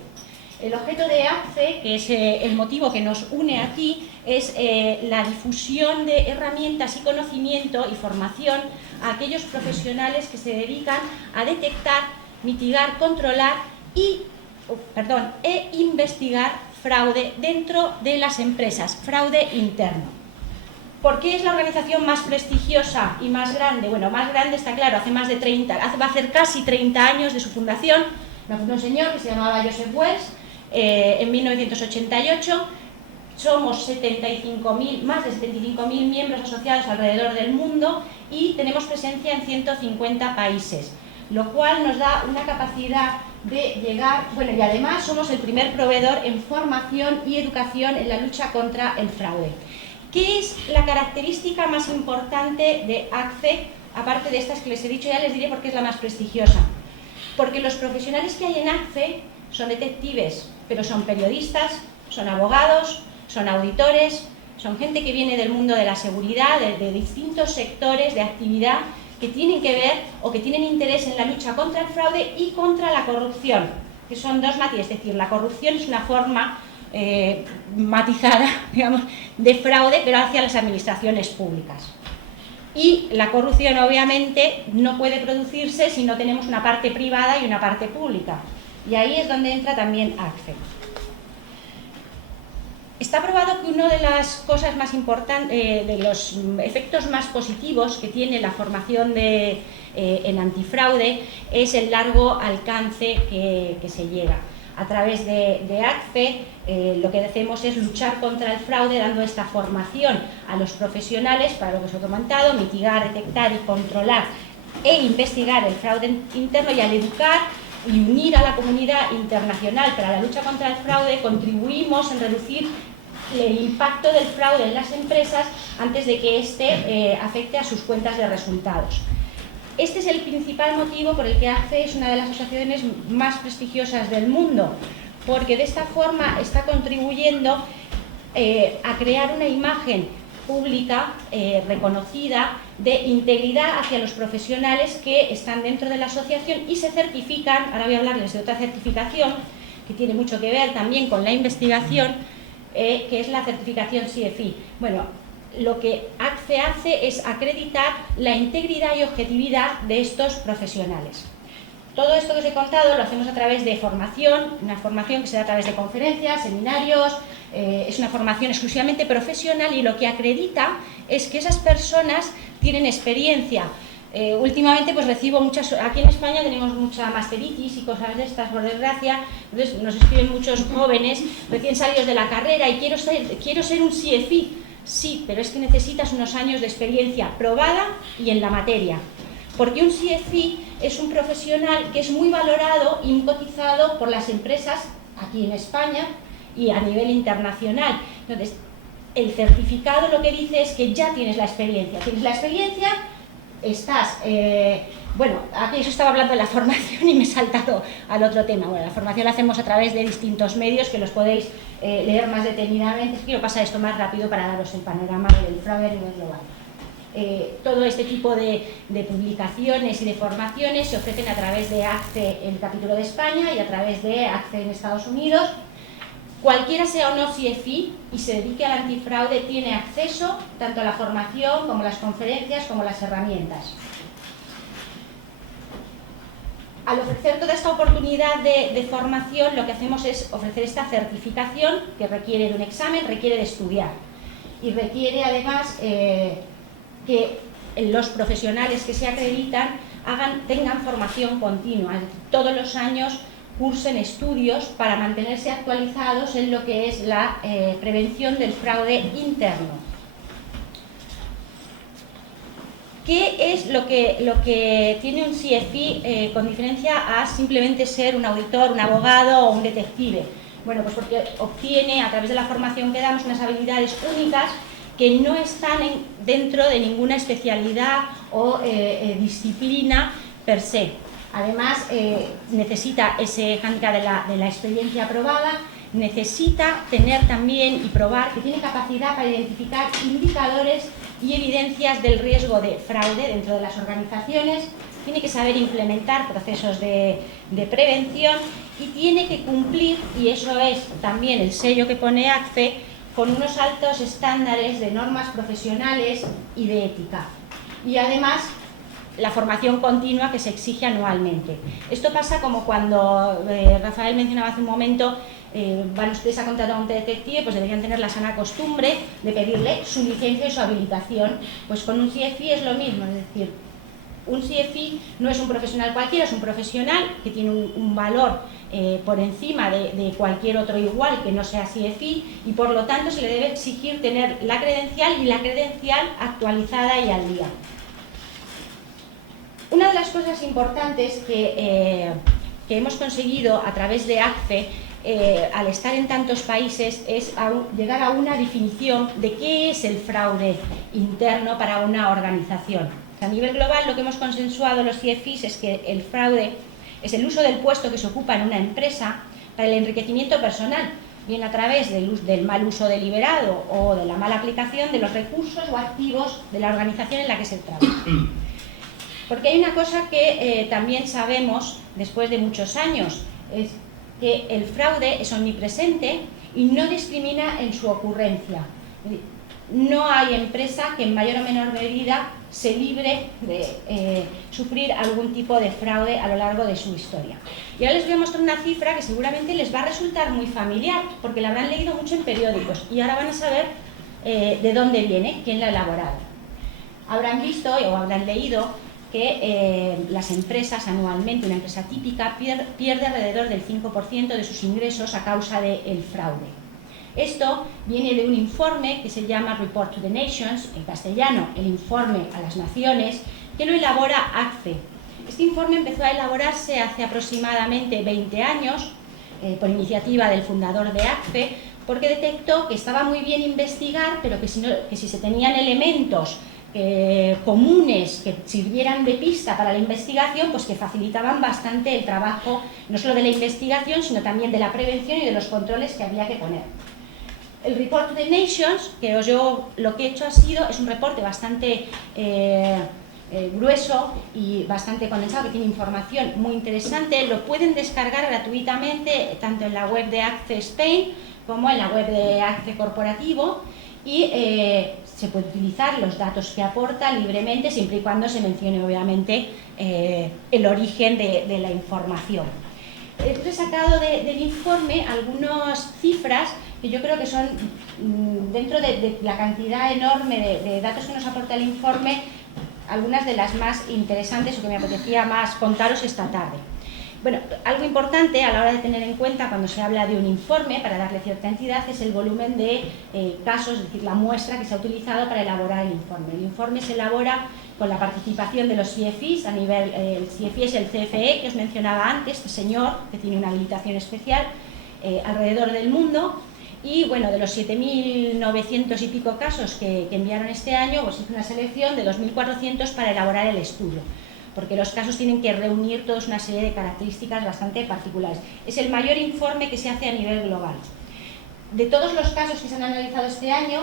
El objeto de ACFE, que es el motivo que nos une aquí, es la difusión de herramientas y conocimiento y formación a aquellos profesionales que se dedican a detectar, mitigar, controlar e investigar fraude dentro de las empresas, fraude interno. ¿Por qué es la organización más prestigiosa y más grande? Bueno, más grande está claro, va a hacer casi 30 años de su fundación. La fundó un señor que se llamaba Joseph Wells en 1988. Somos más de 75.000 miembros asociados alrededor del mundo y tenemos presencia en 150 países, lo cual nos da una capacidad de llegar, bueno, y además somos el primer proveedor en formación y educación en la lucha contra el fraude. ¿Qué es la característica más importante de ACFE? Aparte de estas que les he dicho, ya les diré por qué es la más prestigiosa. Porque los profesionales que hay en ACFE son detectives, pero son periodistas, son abogados, son auditores, son gente que viene del mundo de la seguridad, de distintos sectores de actividad que tienen que ver o que tienen interés en la lucha contra el fraude y contra la corrupción, que son dos matices. Es decir, la corrupción es una forma matizada, digamos, de fraude, pero hacia las administraciones públicas. Y la corrupción, obviamente, no puede producirse si no tenemos una parte privada y una parte pública. Y ahí es donde entra también ACFE. Está probado que una de las cosas más importantes, de los efectos más positivos que tiene la formación en antifraude es el largo alcance que se llega. A través de ACFE lo que hacemos es luchar contra el fraude dando esta formación a los profesionales para lo que os he comentado, mitigar, detectar y controlar e investigar el fraude interno, y al educar y unir a la comunidad internacional para la lucha contra el fraude contribuimos en reducir el impacto del fraude en las empresas antes de que éste afecte a sus cuentas de resultados. Este es el principal motivo por el que ACFE es una de las asociaciones más prestigiosas del mundo, porque de esta forma está contribuyendo a crear una imagen pública reconocida de integridad hacia los profesionales que están dentro de la asociación y se certifican. Ahora voy a hablarles de otra certificación que tiene mucho que ver también con la investigación, que es la certificación CFI. Bueno, lo que ACFE hace es acreditar la integridad y objetividad de estos profesionales. Todo esto que os he contado lo hacemos a través de formación, una formación que se da a través de conferencias, seminarios, es una formación exclusivamente profesional, y lo que acredita es que esas personas tienen experiencia. Últimamente pues recibo muchas, aquí en España tenemos mucha masteritis y cosas de estas, por desgracia. Entonces nos escriben muchos jóvenes recién salidos de la carrera y quiero ser un CFI. Sí, pero es que necesitas unos años de experiencia probada y en la materia, porque un CFI es un profesional que es muy valorado y muy cotizado por las empresas aquí en España y a nivel internacional. Entonces, el certificado lo que dice es que ya tienes la experiencia. Tienes la experiencia, estás... bueno, aquí yo estaba hablando de la formación y me he saltado al otro tema. Bueno, la formación la hacemos a través de distintos medios que los podéis leer más detenidamente. Quiero pasar esto más rápido para daros el panorama del fraude a nivel global. Todo este tipo de publicaciones y de formaciones se ofrecen a través de ACFE, el capítulo de España, y a través de ACFE en Estados Unidos. Cualquiera sea o no CFI y se dedique al antifraude tiene acceso tanto a la formación como a las conferencias como a las herramientas. Al ofrecer toda esta oportunidad de formación, lo que hacemos es ofrecer esta certificación que requiere de un examen, requiere de estudiar y requiere además que los profesionales que se acreditan tengan formación continua, todos los años cursen estudios para mantenerse actualizados en lo que es la prevención del fraude interno. ¿Qué es lo que tiene un CFI con diferencia a simplemente ser un auditor, un abogado o un detective? Bueno, pues porque obtiene, a través de la formación que damos, unas habilidades únicas que no están dentro de ninguna especialidad o disciplina per se. Además, necesita ese handicap de la experiencia probada, necesita tener también y probar que tiene capacidad para identificar indicadores y evidencias del riesgo de fraude dentro de las organizaciones, tiene que saber implementar procesos de prevención y tiene que cumplir, y eso es también el sello que pone ACFE, con unos altos estándares de normas profesionales y de ética. Y además, la formación continua que se exige anualmente. Esto pasa como cuando Rafael mencionaba hace un momento, van ustedes a contratar a un detective, pues deberían tener la sana costumbre de pedirle su licencia y su habilitación. Pues con un CFI es lo mismo, es decir, un CFI no es un profesional cualquiera, es un profesional que tiene un valor por encima de cualquier otro igual que no sea CFI y por lo tanto se le debe exigir tener la credencial y la credencial actualizada y al día. Una de las cosas importantes que hemos conseguido a través de ACFE, al estar en tantos países, es llegar a una definición de qué es el fraude interno para una organización. A nivel global, lo que hemos consensuado los CFIs es que el fraude es el uso del puesto que se ocupa en una empresa para el enriquecimiento personal, bien a través del mal uso deliberado o de la mala aplicación de los recursos o activos de la organización en la que se trabaja. Porque hay una cosa que también sabemos después de muchos años, es que el fraude es omnipresente y no discrimina en su ocurrencia. No hay empresa que en mayor o menor medida se libre de sufrir algún tipo de fraude a lo largo de su historia. Y ahora les voy a mostrar una cifra que seguramente les va a resultar muy familiar, porque la habrán leído mucho en periódicos y ahora van a saber de dónde viene, quién la ha elaborado. Habrán visto o habrán leído que las empresas anualmente, una empresa típica, pierde alrededor del 5% de sus ingresos a causa del fraude. Esto viene de un informe que se llama Report to the Nations, en castellano, el informe a las naciones, que lo elabora ACFE. Este informe empezó a elaborarse hace aproximadamente 20 años, por iniciativa del fundador de ACFE, porque detectó que estaba muy bien investigar, pero que si se tenían elementos comunes que sirvieran de pista para la investigación, pues que facilitaban bastante el trabajo, no solo de la investigación, sino también de la prevención y de los controles que había que poner. El Report to the Nations, que yo lo que he hecho es un reporte bastante grueso y bastante condensado, que tiene información muy interesante. Lo pueden descargar gratuitamente tanto en la web de ACFE Spain como en la web de ACFE Corporativo y se puede utilizar los datos que aporta libremente, siempre y cuando se mencione obviamente el origen de la información. He sacado del informe algunas cifras que yo creo que son, dentro de la cantidad enorme de datos que nos aporta el informe, algunas de las más interesantes o que me apetecía más contaros esta tarde. Bueno, algo importante a la hora de tener en cuenta cuando se habla de un informe, para darle cierta entidad, es el volumen de casos, es decir, la muestra que se ha utilizado para elaborar el informe. El informe se elabora con la participación de los CFIs, a nivel, el CFI es el CFE, que os mencionaba antes, este señor, que tiene una habilitación especial alrededor del mundo, y bueno, de los 7.900 y pico casos que enviaron este año, pues hizo una selección de 2.400 para elaborar el estudio, porque los casos tienen que reunir toda una serie de características bastante particulares. Es el mayor informe que se hace a nivel global. De todos los casos que se han analizado este año,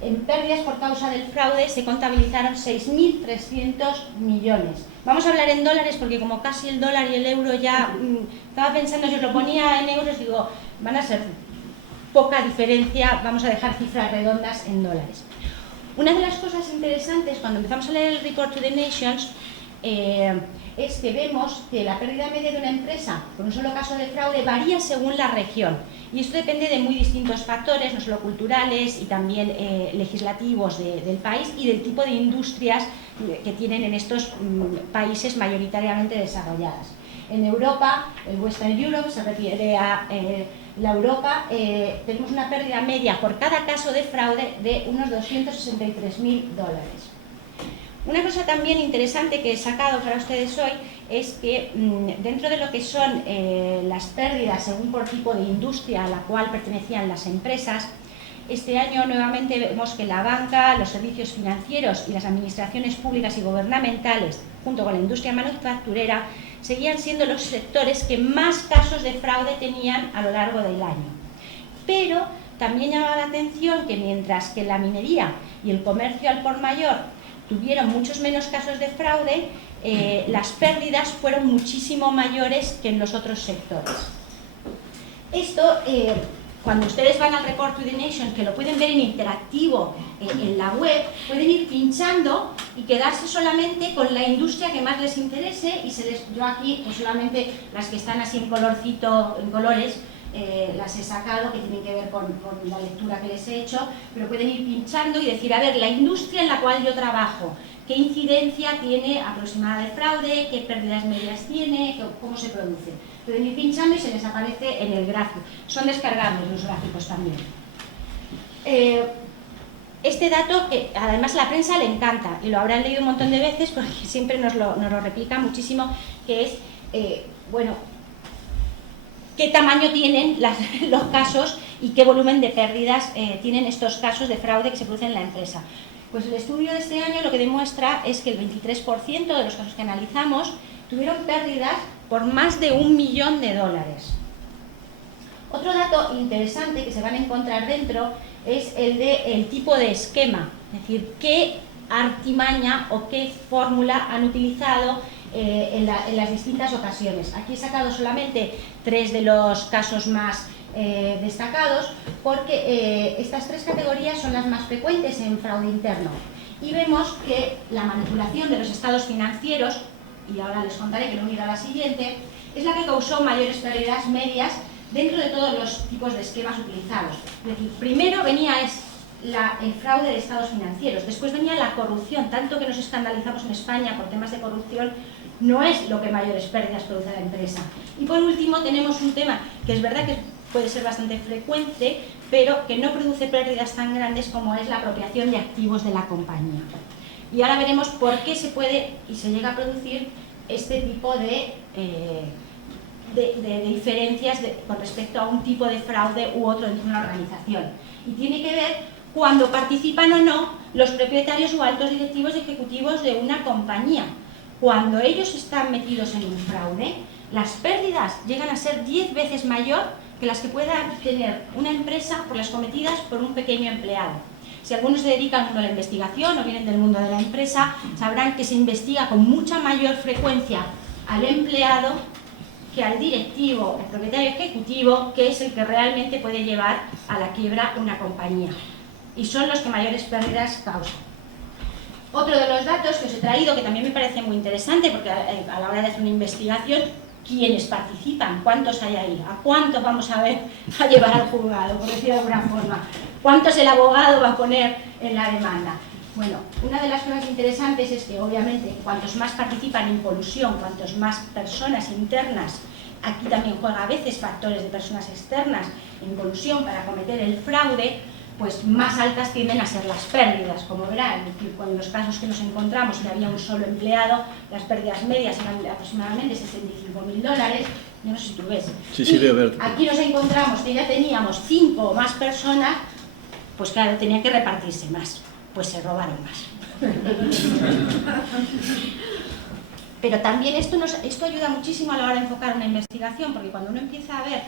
en pérdidas por causa del fraude se contabilizaron 6.300 millones. Vamos a hablar en dólares porque como casi el dólar y el euro ya... estaba pensando, si os lo ponía en euros, digo, van a ser poca diferencia, vamos a dejar cifras redondas en dólares. Una de las cosas interesantes cuando empezamos a leer el Report to the Nations es que vemos que la pérdida media de una empresa por un solo caso de fraude varía según la región, y esto depende de muy distintos factores, no solo culturales y también legislativos del país y del tipo de industrias que tienen en estos países mayoritariamente desarrolladas. En Europa, el Western Europe se refiere a la Europa, tenemos una pérdida media por cada caso de fraude de unos 263.000 dólares. Una cosa también interesante que he sacado para ustedes hoy es que dentro de lo que son las pérdidas según por tipo de industria a la cual pertenecían las empresas, este año nuevamente vemos que la banca, los servicios financieros y las administraciones públicas y gubernamentales, junto con la industria manufacturera, seguían siendo los sectores que más casos de fraude tenían a lo largo del año. Pero también llama la atención que mientras que la minería y el comercio al por mayor tuvieron muchos menos casos de fraude, las pérdidas fueron muchísimo mayores que en los otros sectores. Esto, cuando ustedes van al Report to the Nation, que lo pueden ver en interactivo en la web, pueden ir pinchando y quedarse solamente con la industria que más les interese, y yo aquí pues solamente las que están así en colorcito, en colores, las he sacado, que tienen que ver con la lectura que les he hecho, pero pueden ir pinchando y decir, a ver, la industria en la cual yo trabajo, qué incidencia tiene aproximada de fraude, qué pérdidas medias tiene, cómo se produce. Pueden ir pinchando y se les aparece en el gráfico. Son descargables los gráficos también. Este dato, que además a la prensa le encanta, y lo habrán leído un montón de veces porque siempre nos lo replica muchísimo, que es, bueno, qué tamaño tienen los casos y qué volumen de pérdidas tienen estos casos de fraude que se producen en la empresa. Pues el estudio de este año lo que demuestra es que el 23% de los casos que analizamos tuvieron pérdidas por más de $1 millón. Otro dato interesante que se van a encontrar dentro es el del tipo de esquema, es decir, qué artimaña o qué fórmula han utilizado en las distintas ocasiones. Aquí he sacado solamente 3 de los casos más destacados, porque estas 3 categorías son las más frecuentes en fraude interno. Y vemos que la manipulación de los estados financieros, y ahora les contaré que lo unirá a la siguiente, es la que causó mayores pérdidas medias dentro de todos los tipos de esquemas utilizados. Es decir, primero venía el fraude de estados financieros, después venía la corrupción, tanto que nos escandalizamos en España por temas de corrupción, no es lo que mayores pérdidas produce a la empresa. Y por último tenemos un tema que es verdad que puede ser bastante frecuente, pero que no produce pérdidas tan grandes como es la apropiación de activos de la compañía. Y ahora veremos por qué se puede y se llega a producir este tipo de diferencias con respecto a un tipo de fraude u otro dentro de una organización. Y tiene que ver cuando participan o no los propietarios o altos directivos y ejecutivos de una compañía. Cuando ellos están metidos en un fraude, las pérdidas llegan a ser 10 veces mayor que las que pueda tener una empresa por las cometidas por un pequeño empleado. Si algunos se dedican al mundo de la investigación o vienen del mundo de la empresa, sabrán que se investiga con mucha mayor frecuencia al empleado que al directivo, al propietario ejecutivo, que es el que realmente puede llevar a la quiebra una compañía. Y son los que mayores pérdidas causan. Otro de los datos que os he traído, que también me parece muy interesante, porque a la hora de hacer una investigación, ¿quiénes participan? ¿Cuántos hay ahí? ¿A cuántos vamos a llevar al juzgado, por decir de alguna forma? ¿Cuántos el abogado va a poner en la demanda? Bueno, una de las cosas interesantes es que, obviamente, cuantos más participan en colusión, cuantos más personas internas, aquí también juega a veces factores de personas externas en colusión para cometer el fraude, pues más altas tienden a ser las pérdidas, como verán. Con los casos que nos encontramos, que había un solo empleado, las pérdidas medias eran aproximadamente $65.000, yo no sé si tú ves. Sí, veo, veo. Aquí nos encontramos que ya teníamos 5 o más personas, pues claro, tenía que repartirse más, pues se robaron más. Pero también esto ayuda muchísimo a la hora de enfocar una investigación, porque cuando uno empieza a ver,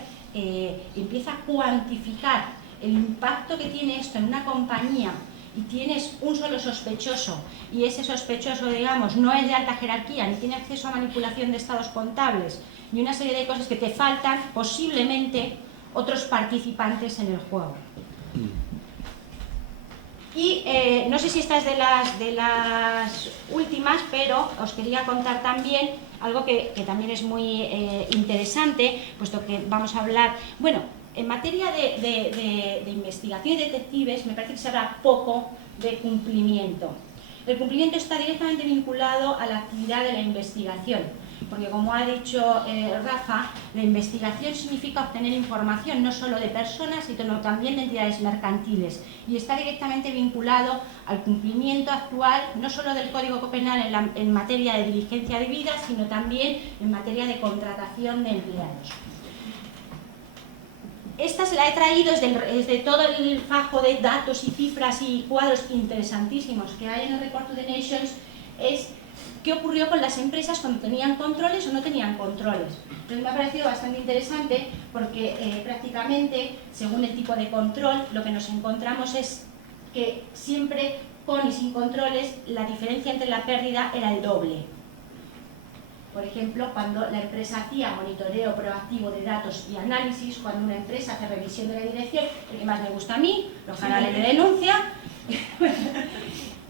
empieza a cuantificar el impacto que tiene esto en una compañía y tienes un solo sospechoso y ese sospechoso, digamos, no es de alta jerarquía ni tiene acceso a manipulación de estados contables ni una serie de cosas que te faltan, posiblemente otros participantes en el juego. Y no sé si esta es de las últimas, pero os quería contar también algo que también es muy interesante, puesto que vamos a hablar, bueno, en materia de investigación y detectives me parece que se habla poco de cumplimiento. El cumplimiento está directamente vinculado a la actividad de la investigación, porque como ha dicho Rafa, la investigación significa obtener información no solo de personas, sino también de entidades mercantiles, y está directamente vinculado al cumplimiento actual no solo del Código Penal en materia de diligencia debida, sino también en materia de contratación de empleados. Esta se la he traído desde todo el fajo de datos y cifras y cuadros interesantísimos que hay en el Report to the Nations, es qué ocurrió con las empresas cuando tenían controles o no tenían controles. Entonces me ha parecido bastante interesante porque prácticamente, según el tipo de control, lo que nos encontramos es que siempre con y sin controles la diferencia entre la pérdida era el doble. Por ejemplo, cuando la empresa hacía monitoreo proactivo de datos y análisis, cuando una empresa hace revisión de la dirección, el que más me gusta a mí, los canales de denuncia,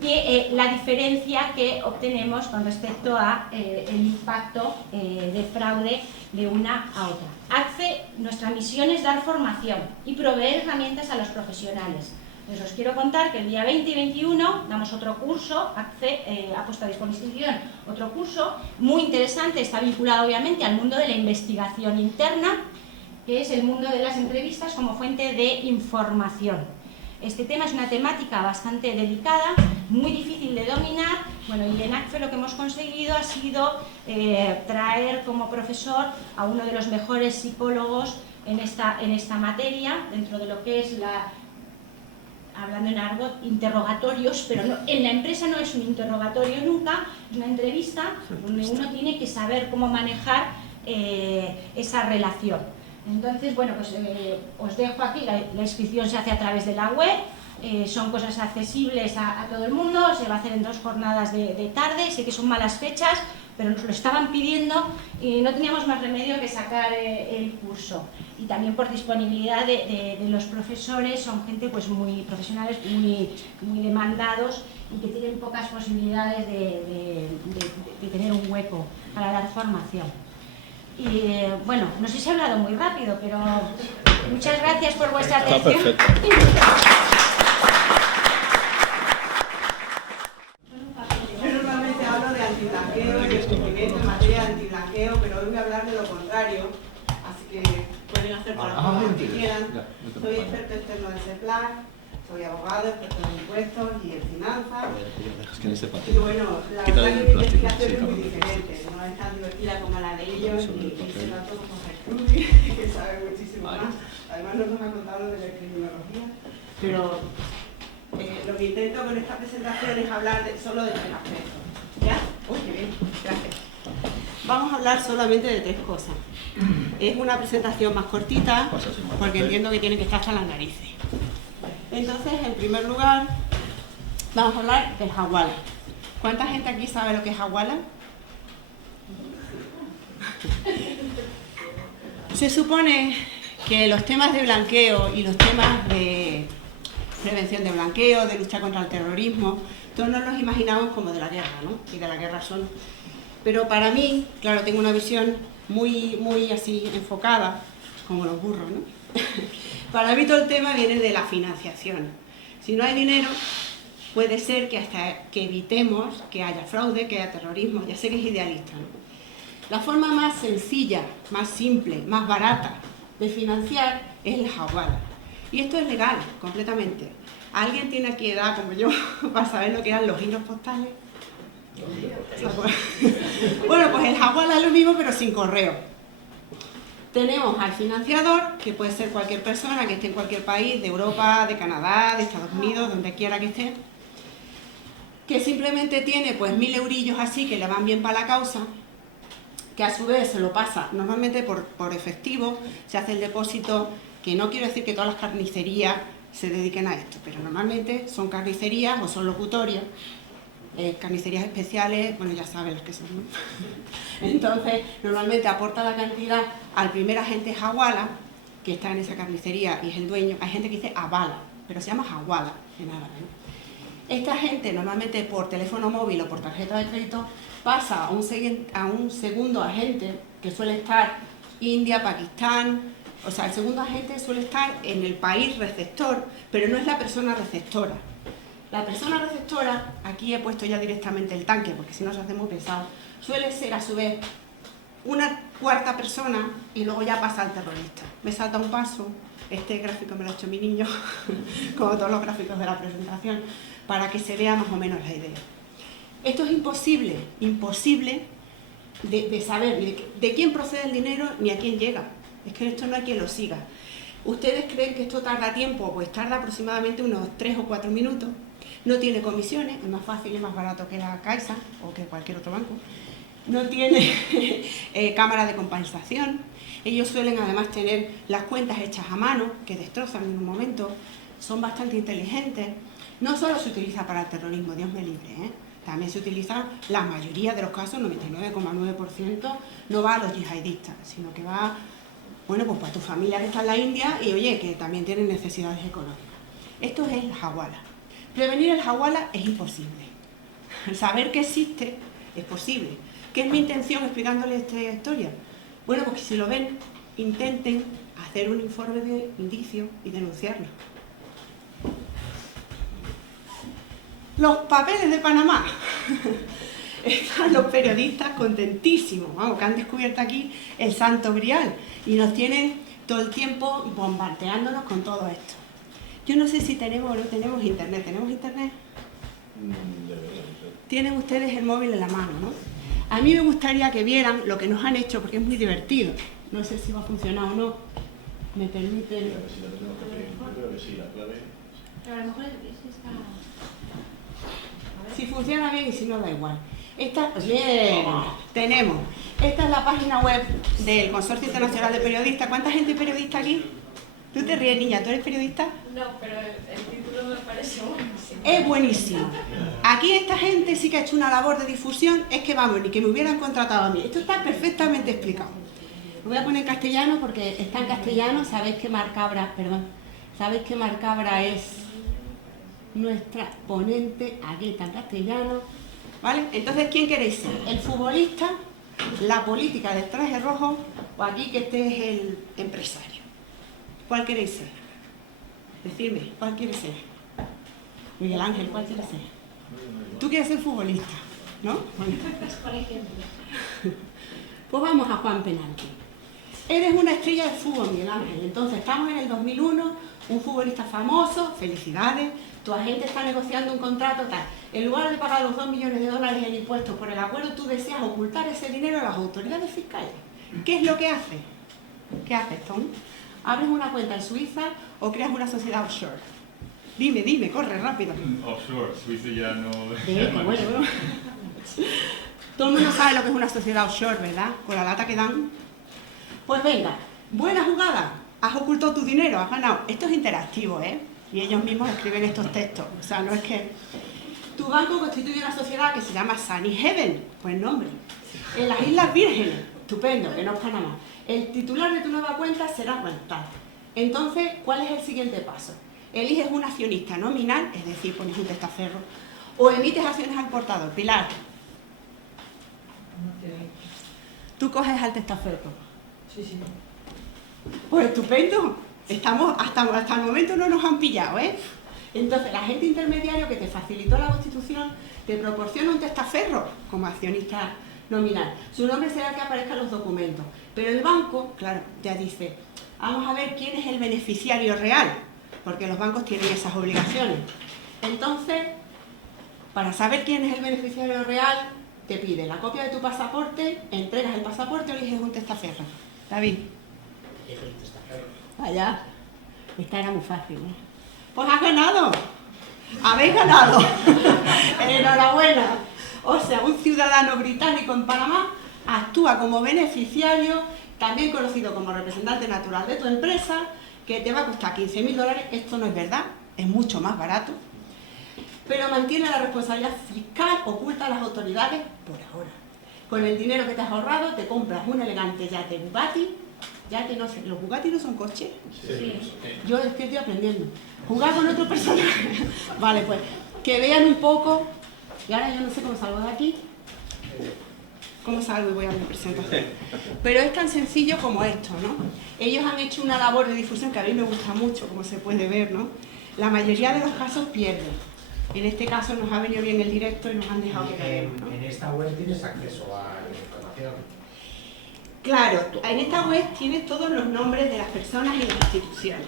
y la diferencia que obtenemos con respecto a el impacto de fraude de una a otra. ACCE, nuestra misión es dar formación y proveer herramientas a los profesionales. Pues os quiero contar que el día 20 y 21 damos otro curso, ACCE ha puesto a disposición otro curso muy interesante, está vinculado obviamente al mundo de la investigación interna, que es el mundo de las entrevistas como fuente de información. Este tema es una temática bastante delicada, muy difícil de dominar, bueno, y en ACCE lo que hemos conseguido ha sido traer como profesor a uno de los mejores psicólogos en esta materia, dentro de lo que es hablando en argot, interrogatorios, pero no, en la empresa no es un interrogatorio nunca, es una entrevista donde uno tiene que saber cómo manejar esa relación. Entonces, bueno, pues os dejo aquí, la inscripción se hace a través de la web, son cosas accesibles a todo el mundo, se va a hacer en 2 jornadas de tarde, sé que son malas fechas, pero nos lo estaban pidiendo y no teníamos más remedio que sacar el curso. Y también por disponibilidad de los profesores, son gente pues muy profesionales, muy demandados y que tienen pocas posibilidades de tener un hueco para dar formación. Y bueno, no sé si he hablado muy rápido, pero muchas gracias por vuestra atención. Está perfecto. Yo normalmente hablo de antiblanqueo y de cumplimiento en materia de antiblanqueo, pero hoy voy a hablar de lo contrario, así que pueden hacer por favor lo que quieran. Soy experto externo del CEPLAC, soy abogado, experto en impuestos y en finanzas. Y bueno, la verdad que mi investigación es muy diferente, no es tan divertida como la de ellos, y se da todo con Rudy, que sabe muchísimo más. Además nos ha contado de la criminología, pero lo que intento con esta presentación es hablar solo de 3 aspectos. ¿Ya? Uy, qué bien, gracias. Vamos a hablar solamente de 3 cosas. Es una presentación más cortita, porque entiendo que tiene que estar hasta las narices. Entonces, en primer lugar, vamos a hablar del hawala. ¿Cuánta gente aquí sabe lo que es hawala? Se supone que los temas de blanqueo y los temas de prevención de blanqueo, de lucha contra el terrorismo, todos nos los imaginamos como de la guerra, ¿no? Y de la guerra son. Pero para mí, claro, tengo una visión muy así enfocada, como los burros, ¿no? Para mí todo el tema viene de la financiación. Si no hay dinero, puede ser que hasta que evitemos que haya fraude, que haya terrorismo. Ya sé que es idealista, ¿no? La forma más sencilla, más simple, más barata de financiar es el hawala. Y esto es legal, completamente. ¿Alguien tiene aquí edad, como yo, para saber lo que eran los giros postales? Bueno, pues el hawala es lo mismo, pero sin correo. Tenemos al financiador, que puede ser cualquier persona que esté en cualquier país, de Europa, de Canadá, de Estados Unidos, donde quiera que esté, que simplemente tiene pues 1000 eurillos así, que le van bien para la causa, que a su vez se lo pasa normalmente por efectivo, se hace el depósito, que no quiero decir que todas las carnicerías se dediquen a esto, pero normalmente son carnicerías o son locutorias, carnicerías especiales, bueno, ya saben las que son, ¿no? Entonces, normalmente aporta la cantidad al primer agente hawala, que está en esa carnicería y es el dueño. Hay gente que dice avala, pero se llama hawala en árabe, ¿no? Esta gente, normalmente por teléfono móvil o por tarjeta de crédito, pasa a un segundo agente, que suele estar India, Pakistán. O sea, el segundo agente suele estar en el país receptor, pero no es la persona receptora. La persona receptora, aquí he puesto ya directamente el tanque, porque si no se hace muy pesado, suele ser a su vez una cuarta persona y luego ya pasa al terrorista. Me salta un paso, este gráfico me lo ha hecho mi niño, como todos los gráficos de la presentación, para que se vea más o menos la idea. Esto es imposible de saber ni de quién procede el dinero ni a quién llega. Es que esto no hay quien lo siga. ¿Ustedes creen que esto tarda tiempo? Pues tarda aproximadamente unos 3 o 4 minutos. No tiene comisiones, es más fácil y más barato que la Caixa o que cualquier otro banco. No tiene cámara de compensación. Ellos suelen además tener las cuentas hechas a mano, que destrozan en un momento. Son bastante inteligentes. No solo se utiliza para el terrorismo, Dios me libre, ¿eh? También se utiliza, la mayoría de los casos, 99,9%, no va a los yihadistas, sino que va, bueno, pues para tu familia que está en la India y, oye, que también tienen necesidades económicas. Esto es el hawala. Prevenir el hawala es imposible. Saber que existe es posible. ¿Qué es mi intención explicándole esta historia? Bueno, pues que si lo ven, intenten hacer un informe de indicio y denunciarlo. Los papeles de Panamá. Están los periodistas contentísimos, vamos, que han descubierto aquí el santo grial y nos tienen todo el tiempo bombardeándonos con todo esto. Yo no sé si tenemos o no tenemos internet. ¿Tenemos internet? Tienen ustedes el móvil en la mano, ¿no? A mí me gustaría que vieran lo que nos han hecho, porque es muy divertido. No sé si va a funcionar o no. ¿Me permiten? Yo creo que sí, la clave. Pero a lo mejor es esta... Si funciona bien y si no, da igual. Bien, tenemos. Esta es la página web del Consorcio Internacional de Periodistas. ¿Cuánta gente es periodista aquí? ¿Tú te ríes, niña? ¿Tú eres periodista? No, pero el título me parece buenísimo. Es buenísimo. Aquí esta gente sí que ha hecho una labor de difusión. Es que vamos, ni que me hubieran contratado a mí. Esto está perfectamente explicado. Lo voy a poner en castellano porque está en castellano. Sabéis que Marcabra, sabéis que Marcabra es nuestra ponente, aquí está en castellano, ¿vale? Entonces, ¿quién queréis ser? ¿El futbolista, la política del traje rojo o aquí que este es el empresario? ¿Cuál queréis ser? Decidme, ¿cuál quieres ser? Miguel Ángel, ¿cuál quieres ser? Tú quieres ser futbolista, ¿no? Bueno. Por ejemplo. Pues vamos a Juan Penalti. Eres una estrella de fútbol, Miguel Ángel. Entonces, estamos en el 2001, un futbolista famoso, felicidades. Tu agente está negociando un contrato tal. En lugar de pagar los 2 millones de dólares en impuestos por el acuerdo, tú deseas ocultar ese dinero a las autoridades fiscales. ¿Qué es lo que haces? ¿Qué haces, Tom? ¿Abres una cuenta en Suiza o creas una sociedad offshore? Dime, corre, rápido. Offshore, Suiza ya no... Bueno. Todo el mundo sabe lo que es una sociedad offshore, ¿verdad? Con la lata que dan. Pues venga, buena jugada. Has ocultado tu dinero, has ganado. Esto es interactivo, ¿eh? Y ellos mismos escriben estos textos. O sea, no es que... Tu banco constituye una sociedad que se llama Sunny Heaven, pues nombre. En las Islas Vírgenes, estupendo, que no es Panamá. El titular de tu nueva cuenta será, bueno, tal. Entonces, ¿cuál es el siguiente paso? Eliges un accionista nominal, es decir, pones un testaferro, o emites acciones al portador. Pilar, tú coges al testaferro. Sí. Pues estupendo. Estamos, hasta el momento no nos han pillado, ¿eh? Entonces, el agente intermediario que te facilitó la Constitución te proporciona un testaferro como accionista nominal. Su nombre será el que aparezca en los documentos. Pero el banco, claro, ya dice, vamos a ver quién es el beneficiario real, porque los bancos tienen esas obligaciones. Entonces, para saber quién es el beneficiario real, te pide la copia de tu pasaporte, entregas el pasaporte o eliges un testaferro. David. Elige el testaferro. Allá. Esta era muy fácil, ¿eh? Pues has ganado. Habéis ganado. Enhorabuena. O sea, un ciudadano británico en Panamá actúa como beneficiario, también conocido como representante natural de tu empresa, que te va a costar 15.000 dólares. Esto no es verdad, es mucho más barato. Pero mantiene la responsabilidad fiscal oculta a las autoridades por ahora. Con el dinero que te has ahorrado, te compras un elegante yate Bugatti. Ya que no sé, ¿los Bugatti no son coches? Sí. Yo es que estoy aprendiendo. Jugar con otro personaje. Vale, pues, que vean un poco. Y ahora yo no sé cómo salgo de aquí. ¿Cómo salgo y voy a mi presentación? Pero es tan sencillo como esto, ¿no? Ellos han hecho una labor de difusión que a mí me gusta mucho, como se puede ver, ¿no? La mayoría de los casos pierden. En este caso nos ha venido bien el directo y nos han dejado que caemos, ¿no? En esta web tienes acceso a la información. Claro, en esta web tienes todos los nombres de las personas y de las instituciones.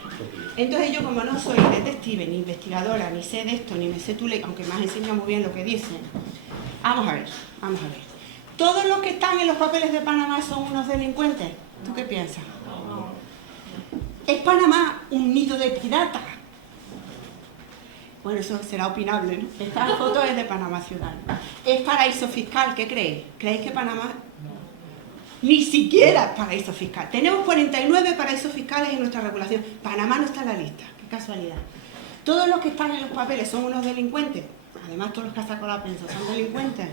Entonces yo, como no soy detective, ni investigadora, ni sé de esto, ni me sé tu ley, aunque me has enseñado muy bien lo que dicen, vamos a ver. ¿Todos los que están en los papeles de Panamá son unos delincuentes? ¿Tú qué piensas? ¿Es Panamá un nido de piratas? Bueno, eso será opinable, ¿no? Esta foto es de Panamá ciudad. ¿Es paraíso fiscal? ¿Qué creéis? ¿Creéis que Panamá...? Ni siquiera paraíso fiscal. Tenemos 49 paraísos fiscales en nuestra regulación. Panamá no está en la lista. Qué casualidad. Todos los que están en los papeles son unos delincuentes. Además, todos los que han sacado la prensa son delincuentes.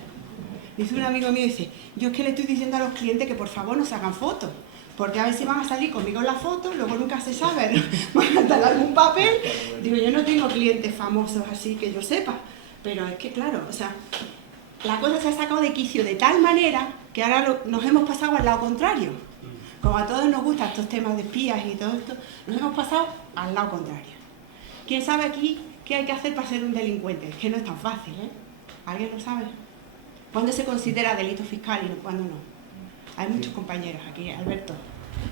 Dice un amigo mío, dice, yo es que le estoy diciendo a los clientes que por favor no se hagan fotos. Porque a ver si van a salir conmigo en la foto, luego nunca se sabe, ¿no? Van a dar algún papel. Digo, yo no tengo clientes famosos así que yo sepa. Pero es que, claro, o sea, la cosa se ha sacado de quicio de tal manera que ahora nos hemos pasado al lado contrario. Como a todos nos gustan estos temas de espías y todo esto, nos hemos pasado al lado contrario. ¿Quién sabe aquí qué hay que hacer para ser un delincuente? Es que no es tan fácil, ¿eh? ¿Alguien lo sabe? ¿Cuándo se considera delito fiscal y cuándo no? Hay muchos compañeros aquí, Alberto.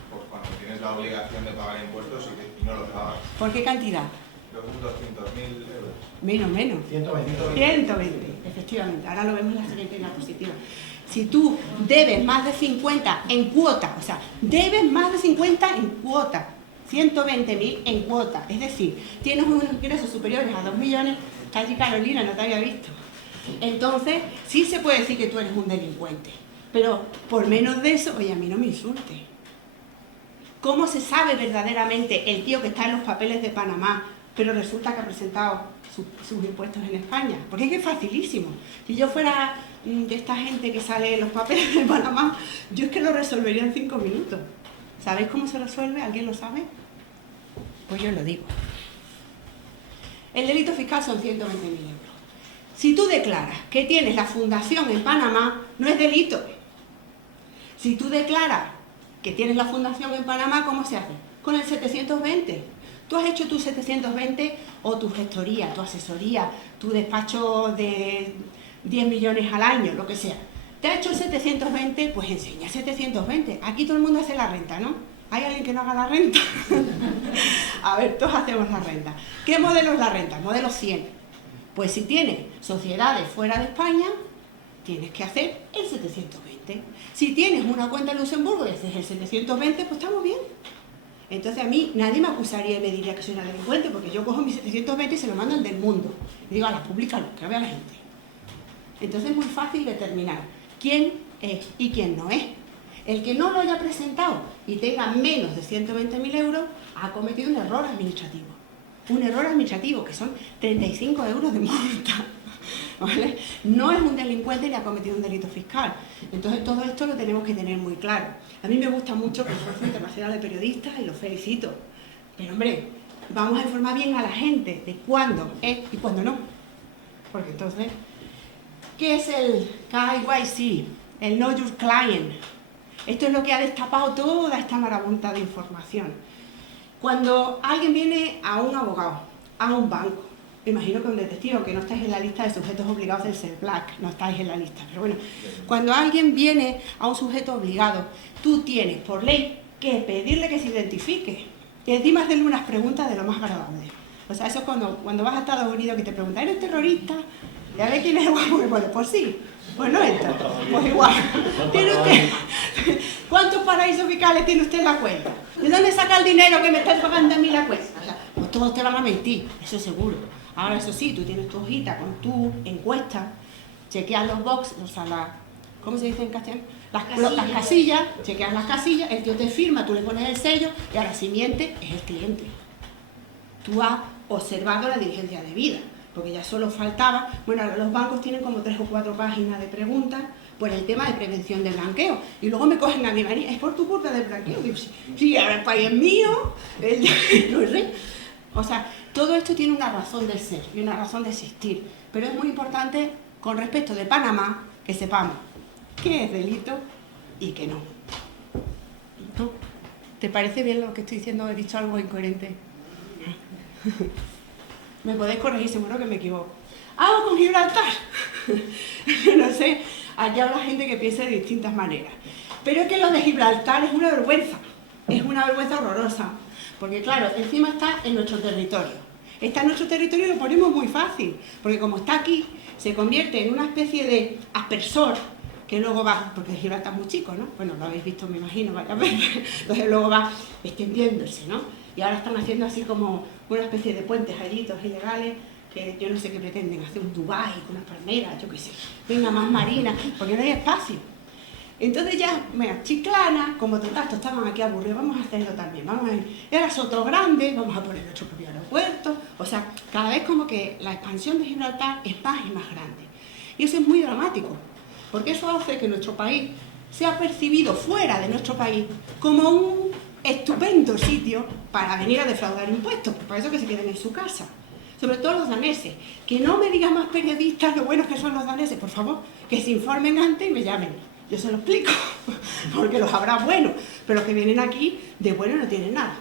Pues cuando tienes la obligación de pagar impuestos y no los pagas. ¿Por qué cantidad? Luego 200.000 euros. Menos. 120, efectivamente. Ahora lo vemos en la siguiente diapositiva. Si tú debes más de 50 en cuota, o sea, debes más de 50 en cuota, 120.000 en cuota, es decir, tienes unos ingresos superiores a 2 millones, está allí Carolina, no te había visto. Entonces, sí se puede decir que tú eres un delincuente, pero por menos de eso, oye, a mí no me insultes. ¿Cómo se sabe verdaderamente el tío que está en los papeles de Panamá, pero resulta que ha presentado sus impuestos en España? Porque es que es facilísimo. Si yo fuera de esta gente que sale en los papeles de Panamá, yo es que lo resolvería en 5 minutos. ¿Sabéis cómo se resuelve? ¿Alguien lo sabe? Pues yo lo digo. El delito fiscal son 120.000 euros. Si tú declaras que tienes la fundación en Panamá, no es delito. Si tú declaras que tienes la fundación en Panamá, ¿cómo se hace? Con el 720. Tú has hecho tu 720 o tu gestoría, tu asesoría, tu despacho de 10 millones al año, lo que sea. ¿Te ha hecho el 720? Pues enseña 720. Aquí todo el mundo hace la renta, ¿no? ¿Hay alguien que no haga la renta? A ver, todos hacemos la renta. ¿Qué modelo es la renta? Modelo 100. Pues si tienes sociedades fuera de España, tienes que hacer el 720. Si tienes una cuenta en Luxemburgo y haces el 720, pues estamos bien. Entonces a mí nadie me acusaría y me diría que soy una delincuente, porque yo cojo mis 720 y se lo mando al del mundo. Y digo, a las públicalo, que vea la gente. Entonces es muy fácil determinar quién es y quién no es. El que no lo haya presentado y tenga menos de 120.000 euros ha cometido un error administrativo. Un error administrativo, que son 35 euros de multa. ¿Vale? No es un delincuente ni ha cometido un delito fiscal. Entonces todo esto lo tenemos que tener muy claro. A mí me gusta mucho el Consorcio Internacional de Periodistas y los felicito. Pero hombre, vamos a informar bien a la gente de cuándo es y cuándo no. Porque entonces, ¿qué es el KYC? El Know Your Client. Esto es lo que ha destapado toda esta marabunta de información. Cuando alguien viene a un abogado, a un banco, me imagino que un detective, que no estáis en la lista de sujetos obligados del CERBLAC, no estáis en la lista, pero bueno, cuando alguien viene a un sujeto obligado, tú tienes por ley que pedirle que se identifique. Y encima hacerle unas preguntas de lo más agradables. O sea, eso es cuando vas a Estados Unidos que te preguntan, ¿eres terrorista? Ya ves quién es el guapo que pone, pues sí, pues no entra, pues igual. ¿Tiene usted, ¿cuántos paraísos fiscales tiene usted en la cuenta? ¿De dónde saca el dinero que me está pagando a mí la cuenta? O sea, pues todos te van a mentir, eso seguro. Ahora eso sí, tú tienes tu hojita con tu encuesta, chequeas los box, o sea, ¿cómo se dice en castellano? Las casillas, chequeas las casillas, el tío te firma, tú le pones el sello y ahora si miente es el cliente. Tú has observado la diligencia debida, porque ya solo faltaba, bueno, ahora los bancos tienen como 3 o 4 páginas de preguntas por el tema de prevención del blanqueo. Y luego me cogen a mi María, es por tu culpa del blanqueo. Digo, sí, ahora el país es mío, no sé. O sea, todo esto tiene una razón de ser y una razón de existir. Pero es muy importante, con respecto de Panamá, que sepamos qué es delito y qué no. ¿No? ¿Te parece bien lo que estoy diciendo? ¿He dicho algo incoherente? Me podéis corregir, seguro que me equivoco. ¡Ah, con Gibraltar! No sé, aquí habrá gente que piense de distintas maneras. Pero es que lo de Gibraltar es una vergüenza horrorosa, porque claro, encima está en nuestro territorio. Está en nuestro territorio y lo ponemos muy fácil, porque como está aquí, se convierte en una especie de aspersor, que luego va, porque Gibraltar es muy chico, ¿no? Bueno, lo habéis visto, me imagino, varias veces, entonces luego va extendiéndose, ¿no? Y ahora están haciendo así como una especie de puentes hallitos ilegales, que yo no sé qué pretenden, hacer un Dubái con unas palmeras, yo qué sé, venga más marina, porque no hay espacio. Entonces ya, mira, Chiclana, como total, estaban aquí aburridos, vamos a hacerlo también, vamos a ir, era Sotogrande, vamos a poner nuestro propio aeropuerto, o sea, cada vez como que la expansión de Gibraltar es más y más grande. Y eso es muy dramático, porque eso hace que nuestro país sea percibido fuera de nuestro país como un estupendo sitio para venir a defraudar impuestos, pues para eso que se queden en su casa. Sobre todo los daneses, que no me digan más periodistas lo buenos que son los daneses, por favor, que se informen antes y me llamen. Yo se lo explico, porque los habrá buenos, pero los que vienen aquí de bueno no tienen nada.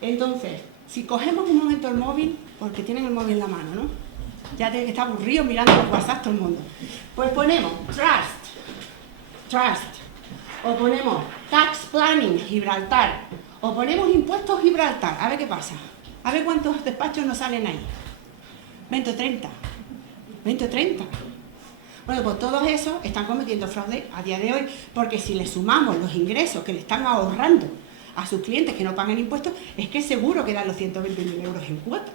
Entonces, si cogemos un momento el móvil, porque tienen el móvil en la mano, ¿no? Ya tienen que estar aburridos mirando los WhatsApp todo el mundo. Pues ponemos trust, o ponemos tax planning Gibraltar, o ponemos impuestos Gibraltar, a ver qué pasa. A ver cuántos despachos nos salen ahí. 20 o 30. 20 o 30. Bueno, pues todos esos están cometiendo fraude a día de hoy, porque si le sumamos los ingresos que le están ahorrando a sus clientes que no pagan impuestos, es que seguro que dan los 120.000 euros en cuota.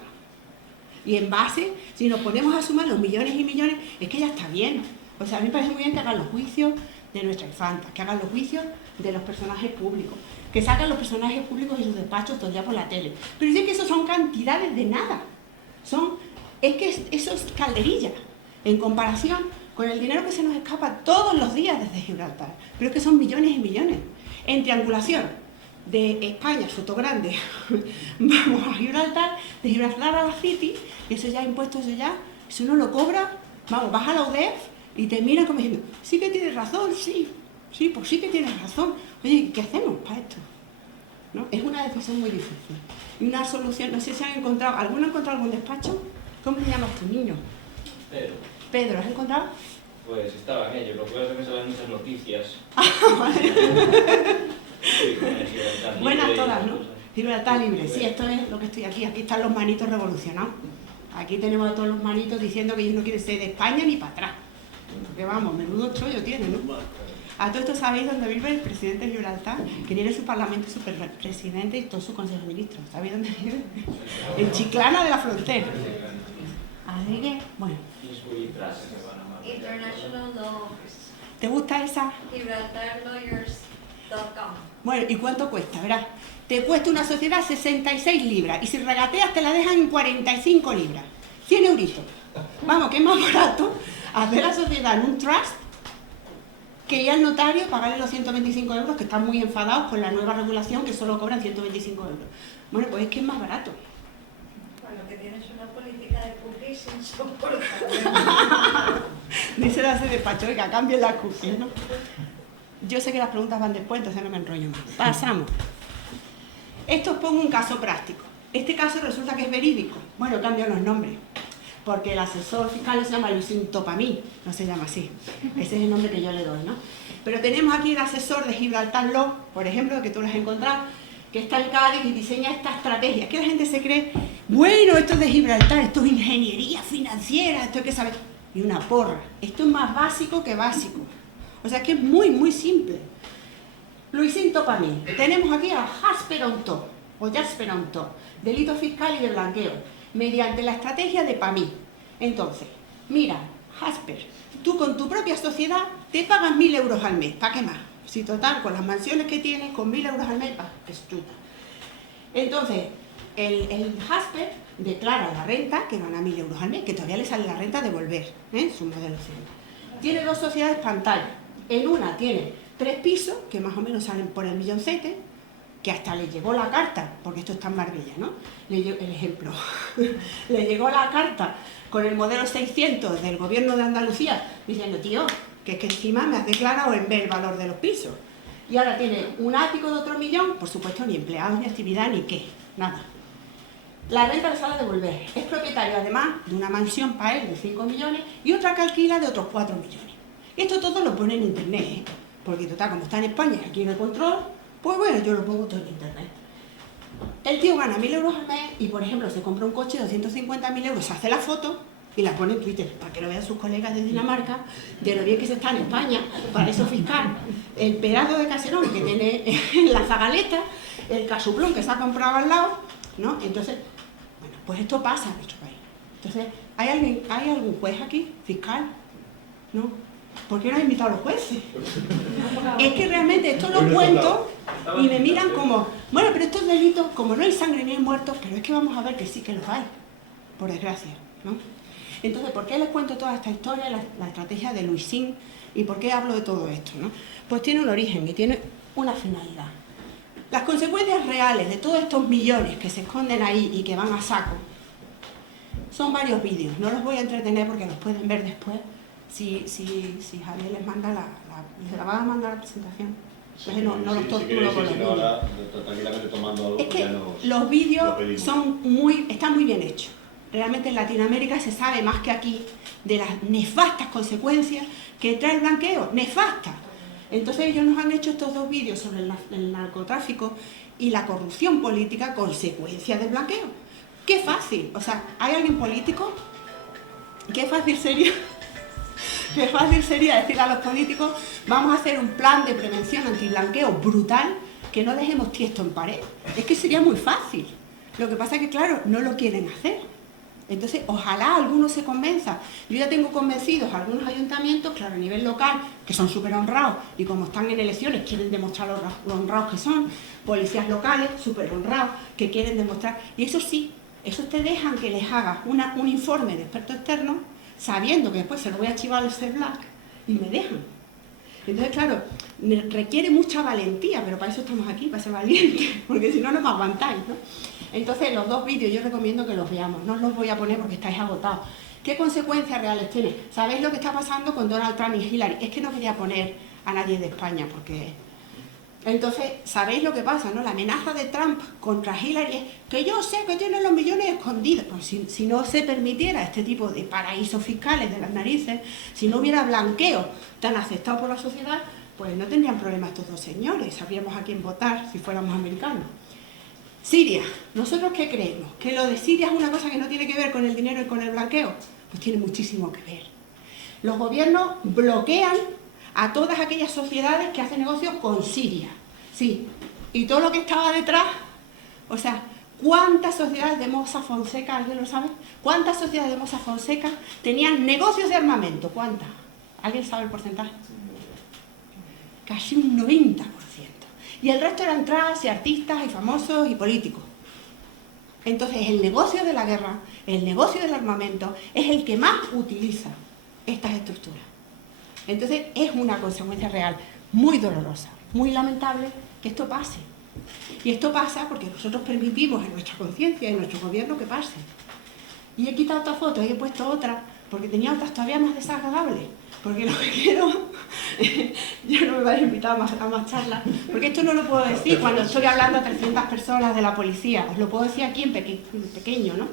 Y en base, si nos ponemos a sumar los millones y millones, es que ya está bien. O sea, a mí me parece muy bien que hagan los juicios de nuestra infanta, que hagan los juicios de los personajes públicos, que sacan los personajes públicos y sus despachos todo el día por la tele. Pero dicen que eso son cantidades de nada. Es que eso es calderilla, en comparación con el dinero que se nos escapa todos los días desde Gibraltar. Pero es que son millones y millones. En triangulación de España, Sotogrande, vamos a Gibraltar, de Gibraltar a la City, y eso ya impuestos, eso uno lo cobra, vamos, vas a la UDEF y te miran como diciendo, sí que tienes razón, sí, pues sí que tienes razón. Oye, ¿qué hacemos para esto? ¿No? Es una decisión muy difícil. Y una solución, no sé si han encontrado, ¿alguno ha encontrado algún despacho? ¿Cómo te llamas tu niño? Pedro, ¿has encontrado? Pues estaba en ello, lo que pasa es que salen muchas noticias. Sí, buenas todas, ¿no? Gibraltar libre, sí, esto es lo que estoy aquí están los manitos revolucionados. Aquí tenemos a todos los manitos diciendo que ellos no quieren ser de España ni para atrás. Porque vamos, menudo chollo tienen, ¿no? A todo esto sabéis dónde vive el presidente de Gibraltar, que tiene su parlamento, su presidente y todo su consejo de ministros. ¿Sabéis dónde vive? En Chiclana de la Frontera. Así que, bueno. International Law. ¿Te gusta esa? GibraltarLawyers.com. Bueno, ¿y cuánto cuesta? Verás, te cuesta una sociedad 66 libras y si regateas te la dejan en 45 libras. 100 euritos. Vamos, que es más barato hacer la sociedad en un trust que ir al notario pagarle los 125 euros, que están muy enfadados con la nueva regulación que solo cobran 125 euros. Bueno, pues es que es más barato. Bueno, que tienes una política de cookies insoportable. Dice la de despacho, oiga, cambien las cookies, ¿no? Yo sé que las preguntas van después, entonces no me enrollo más. Pasamos. Esto os pongo un caso práctico. Este caso resulta que es verídico. Bueno, cambian los nombres, porque el asesor fiscal se llama Luisín Topamí, no se llama así. Ese es el nombre que yo le doy, ¿no? Pero tenemos aquí el asesor de Gibraltar Law, por ejemplo, que tú lo has encontrado, que está en Cádiz y diseña esta estrategia. Es que la gente se cree, bueno, esto es de Gibraltar, esto es ingeniería financiera, esto hay que saber. Y una porra. Esto es más básico que básico. O sea, que es muy, muy simple. Luisín Topamí. Tenemos aquí a Jasper on Top, o Jasper on Top, delito fiscal y de blanqueo, mediante la estrategia de PAMI. Entonces, mira, Jasper, tú con tu propia sociedad te pagas 1.000 euros al mes. ¿Para qué más? Si total, con las mansiones que tienes, con 1.000 euros al mes, es chuta. Entonces, el Jasper declara la renta, que gana 1.000 euros al mes, que todavía le sale la renta de volver, su modelo 100. Tiene 2 sociedades pantalla. En una tiene 3 pisos, que más o menos salen por el milloncete, que hasta le llegó la carta, porque esto está en Marbella, ¿no? El ejemplo. Le llegó la carta con el modelo 600 del gobierno de Andalucía, diciendo, tío, que es que encima me has declarado en B el valor de los pisos. Y ahora tiene un ático de otro millón, por supuesto, ni empleados, ni actividad, ni qué, nada. La renta le sale a devolver. Es propietario, además, de una mansión para él de 5 millones y otra que alquila de otros 4 millones. Esto todo lo pone en internet, porque total, como está en España y aquí no hay control, pues bueno, yo lo pongo todo en internet. El tío gana 1.000 euros al mes y, por ejemplo, se compra un coche de 250.000 euros, se hace la foto y la pone en Twitter, para que lo vean sus colegas de Dinamarca, de lo bien que se está en España, paraíso fiscal, el pedazo de caserón que tiene en la zagaleta, el casuplón que se ha comprado al lado, ¿no? Entonces, bueno, pues esto pasa en nuestro país. Entonces, ¿hay algún juez aquí, fiscal? ¿No? ¿Por qué no han invitado a los jueces? Es que realmente esto lo cuento y me miran como, bueno, pero estos delitos, como no hay sangre ni hay muertos, pero es que vamos a ver que sí que los hay, por desgracia, ¿no? Entonces, ¿por qué les cuento toda esta historia, la estrategia de Luisín y por qué hablo de todo esto, ¿no? Pues tiene un origen y tiene una finalidad. Las consecuencias reales de todos estos millones que se esconden ahí y que van a saco son varios vídeos. No los voy a entretener porque los pueden ver después. Si Javier les manda les va a mandar la presentación. Entonces no los torturo con los vídeos. Tranquilamente tomando algo. Es que los vídeos están muy bien hechos. Realmente en Latinoamérica se sabe más que aquí de las nefastas consecuencias que trae el blanqueo. ¡Nefastas! Entonces ellos nos han hecho estos dos vídeos sobre el narcotráfico y la corrupción política, consecuencia del blanqueo. ¡Qué fácil! O sea, ¿hay alguien político? ¡Qué fácil sería! ¡Qué fácil sería decirle a los políticos, vamos a hacer un plan de prevención antiblanqueo brutal, que no dejemos tiesto en pared! Es que sería muy fácil. Lo que pasa es que, claro, no lo quieren hacer. Entonces, ojalá alguno se convenza. Yo ya tengo convencidos a algunos ayuntamientos, claro, a nivel local, que son súper honrados, y como están en elecciones, quieren demostrar lo honrados que son, policías locales, súper honrados, que quieren demostrar, y eso sí, esos te dejan que les haga un informe de experto externo, sabiendo que después se lo voy a archivar al CERBLAC, y me dejan. Entonces, claro, requiere mucha valentía, pero para eso estamos aquí, para ser valientes, porque si no, no me aguantáis, ¿no? Entonces, los dos vídeos yo recomiendo que los veamos, no os los voy a poner porque estáis agotados. ¿Qué consecuencias reales tiene? ¿Sabéis lo que está pasando con Donald Trump y Hillary? Es que no quería poner a nadie de España porque... Entonces, ¿sabéis lo que pasa, no? La amenaza de Trump contra Hillary es que yo sé que tienen los millones escondidos. Pues si no se permitiera este tipo de paraísos fiscales de las narices, si no hubiera blanqueo tan aceptado por la sociedad, pues no tendrían problema estos dos señores, sabríamos a quién votar si fuéramos americanos. Siria, ¿nosotros qué creemos? ¿Que lo de Siria es una cosa que no tiene que ver con el dinero y con el blanqueo? Pues tiene muchísimo que ver. Los gobiernos bloquean a todas aquellas sociedades que hacen negocios con Siria. Sí, y todo lo que estaba detrás, o sea, ¿cuántas sociedades de Mossack Fonseca, alguien lo sabe? ¿Cuántas sociedades de Mossack Fonseca tenían negocios de armamento? ¿Cuántas? ¿Alguien sabe el porcentaje? Casi un 90%. Y el resto eran trans y artistas y famosos y políticos. Entonces el negocio de la guerra, el negocio del armamento, es el que más utiliza estas estructuras. Entonces es una consecuencia real muy dolorosa, muy lamentable que esto pase. Y esto pasa porque nosotros permitimos en nuestra conciencia y en nuestro gobierno que pase. Y he quitado otra foto y he puesto otra porque tenía otras todavía más desagradables. Porque lo que quiero, ya no me vais a invitar a más charlas, porque esto no lo puedo decir cuando estoy hablando a 300 personas de la policía, os lo puedo decir aquí en pequeño, ¿no?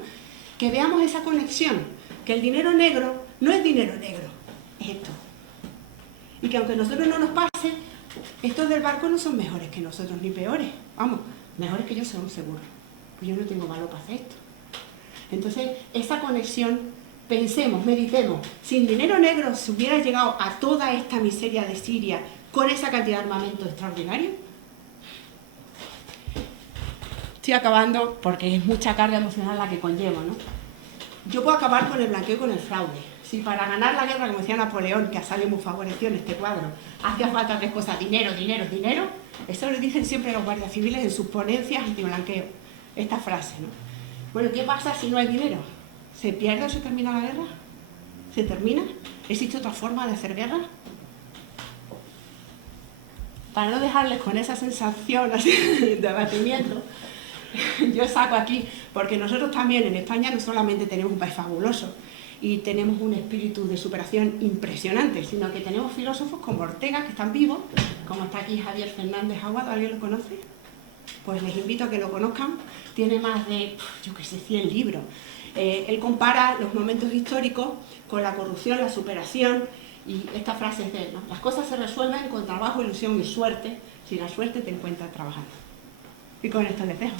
Que veamos esa conexión, que el dinero negro no es dinero negro, es esto. Y que aunque a nosotros no nos pase, estos del barco no son mejores que nosotros, ni peores, vamos, mejores que yo son seguros, pues yo no tengo valor para hacer esto. Entonces, esa conexión, pensemos, meditemos, sin dinero negro se hubiera llegado a toda esta miseria de Siria con esa cantidad de armamento extraordinario. Estoy acabando porque es mucha carga emocional la que conllevo, ¿no? Yo puedo acabar con el blanqueo y con el fraude. Si para ganar la guerra, como decía Napoleón, que ha salido muy favorecido en este cuadro, hacía falta tres cosas: dinero, dinero, dinero. Eso lo dicen siempre los guardias civiles en sus ponencias antiblanqueo. Esta frase, ¿no? Bueno, ¿qué pasa si no hay dinero? ¿Se pierde o se termina la guerra? ¿Se termina? ¿Existe otra forma de hacer guerra? Para no dejarles con esa sensación así de abatimiento, yo saco aquí, porque nosotros también en España no solamente tenemos un país fabuloso y tenemos un espíritu de superación impresionante, sino que tenemos filósofos como Ortega, que están vivos, como está aquí Javier Fernández Aguado. ¿Alguien lo conoce? Pues les invito a que lo conozcan. Tiene más de, yo qué sé, 100 libros. Él compara los momentos históricos con la corrupción, la superación Y esta frase es de él, ¿no? Las cosas se resuelven con trabajo, ilusión y suerte, si la suerte te encuentra trabajando. Y con esto les dejo.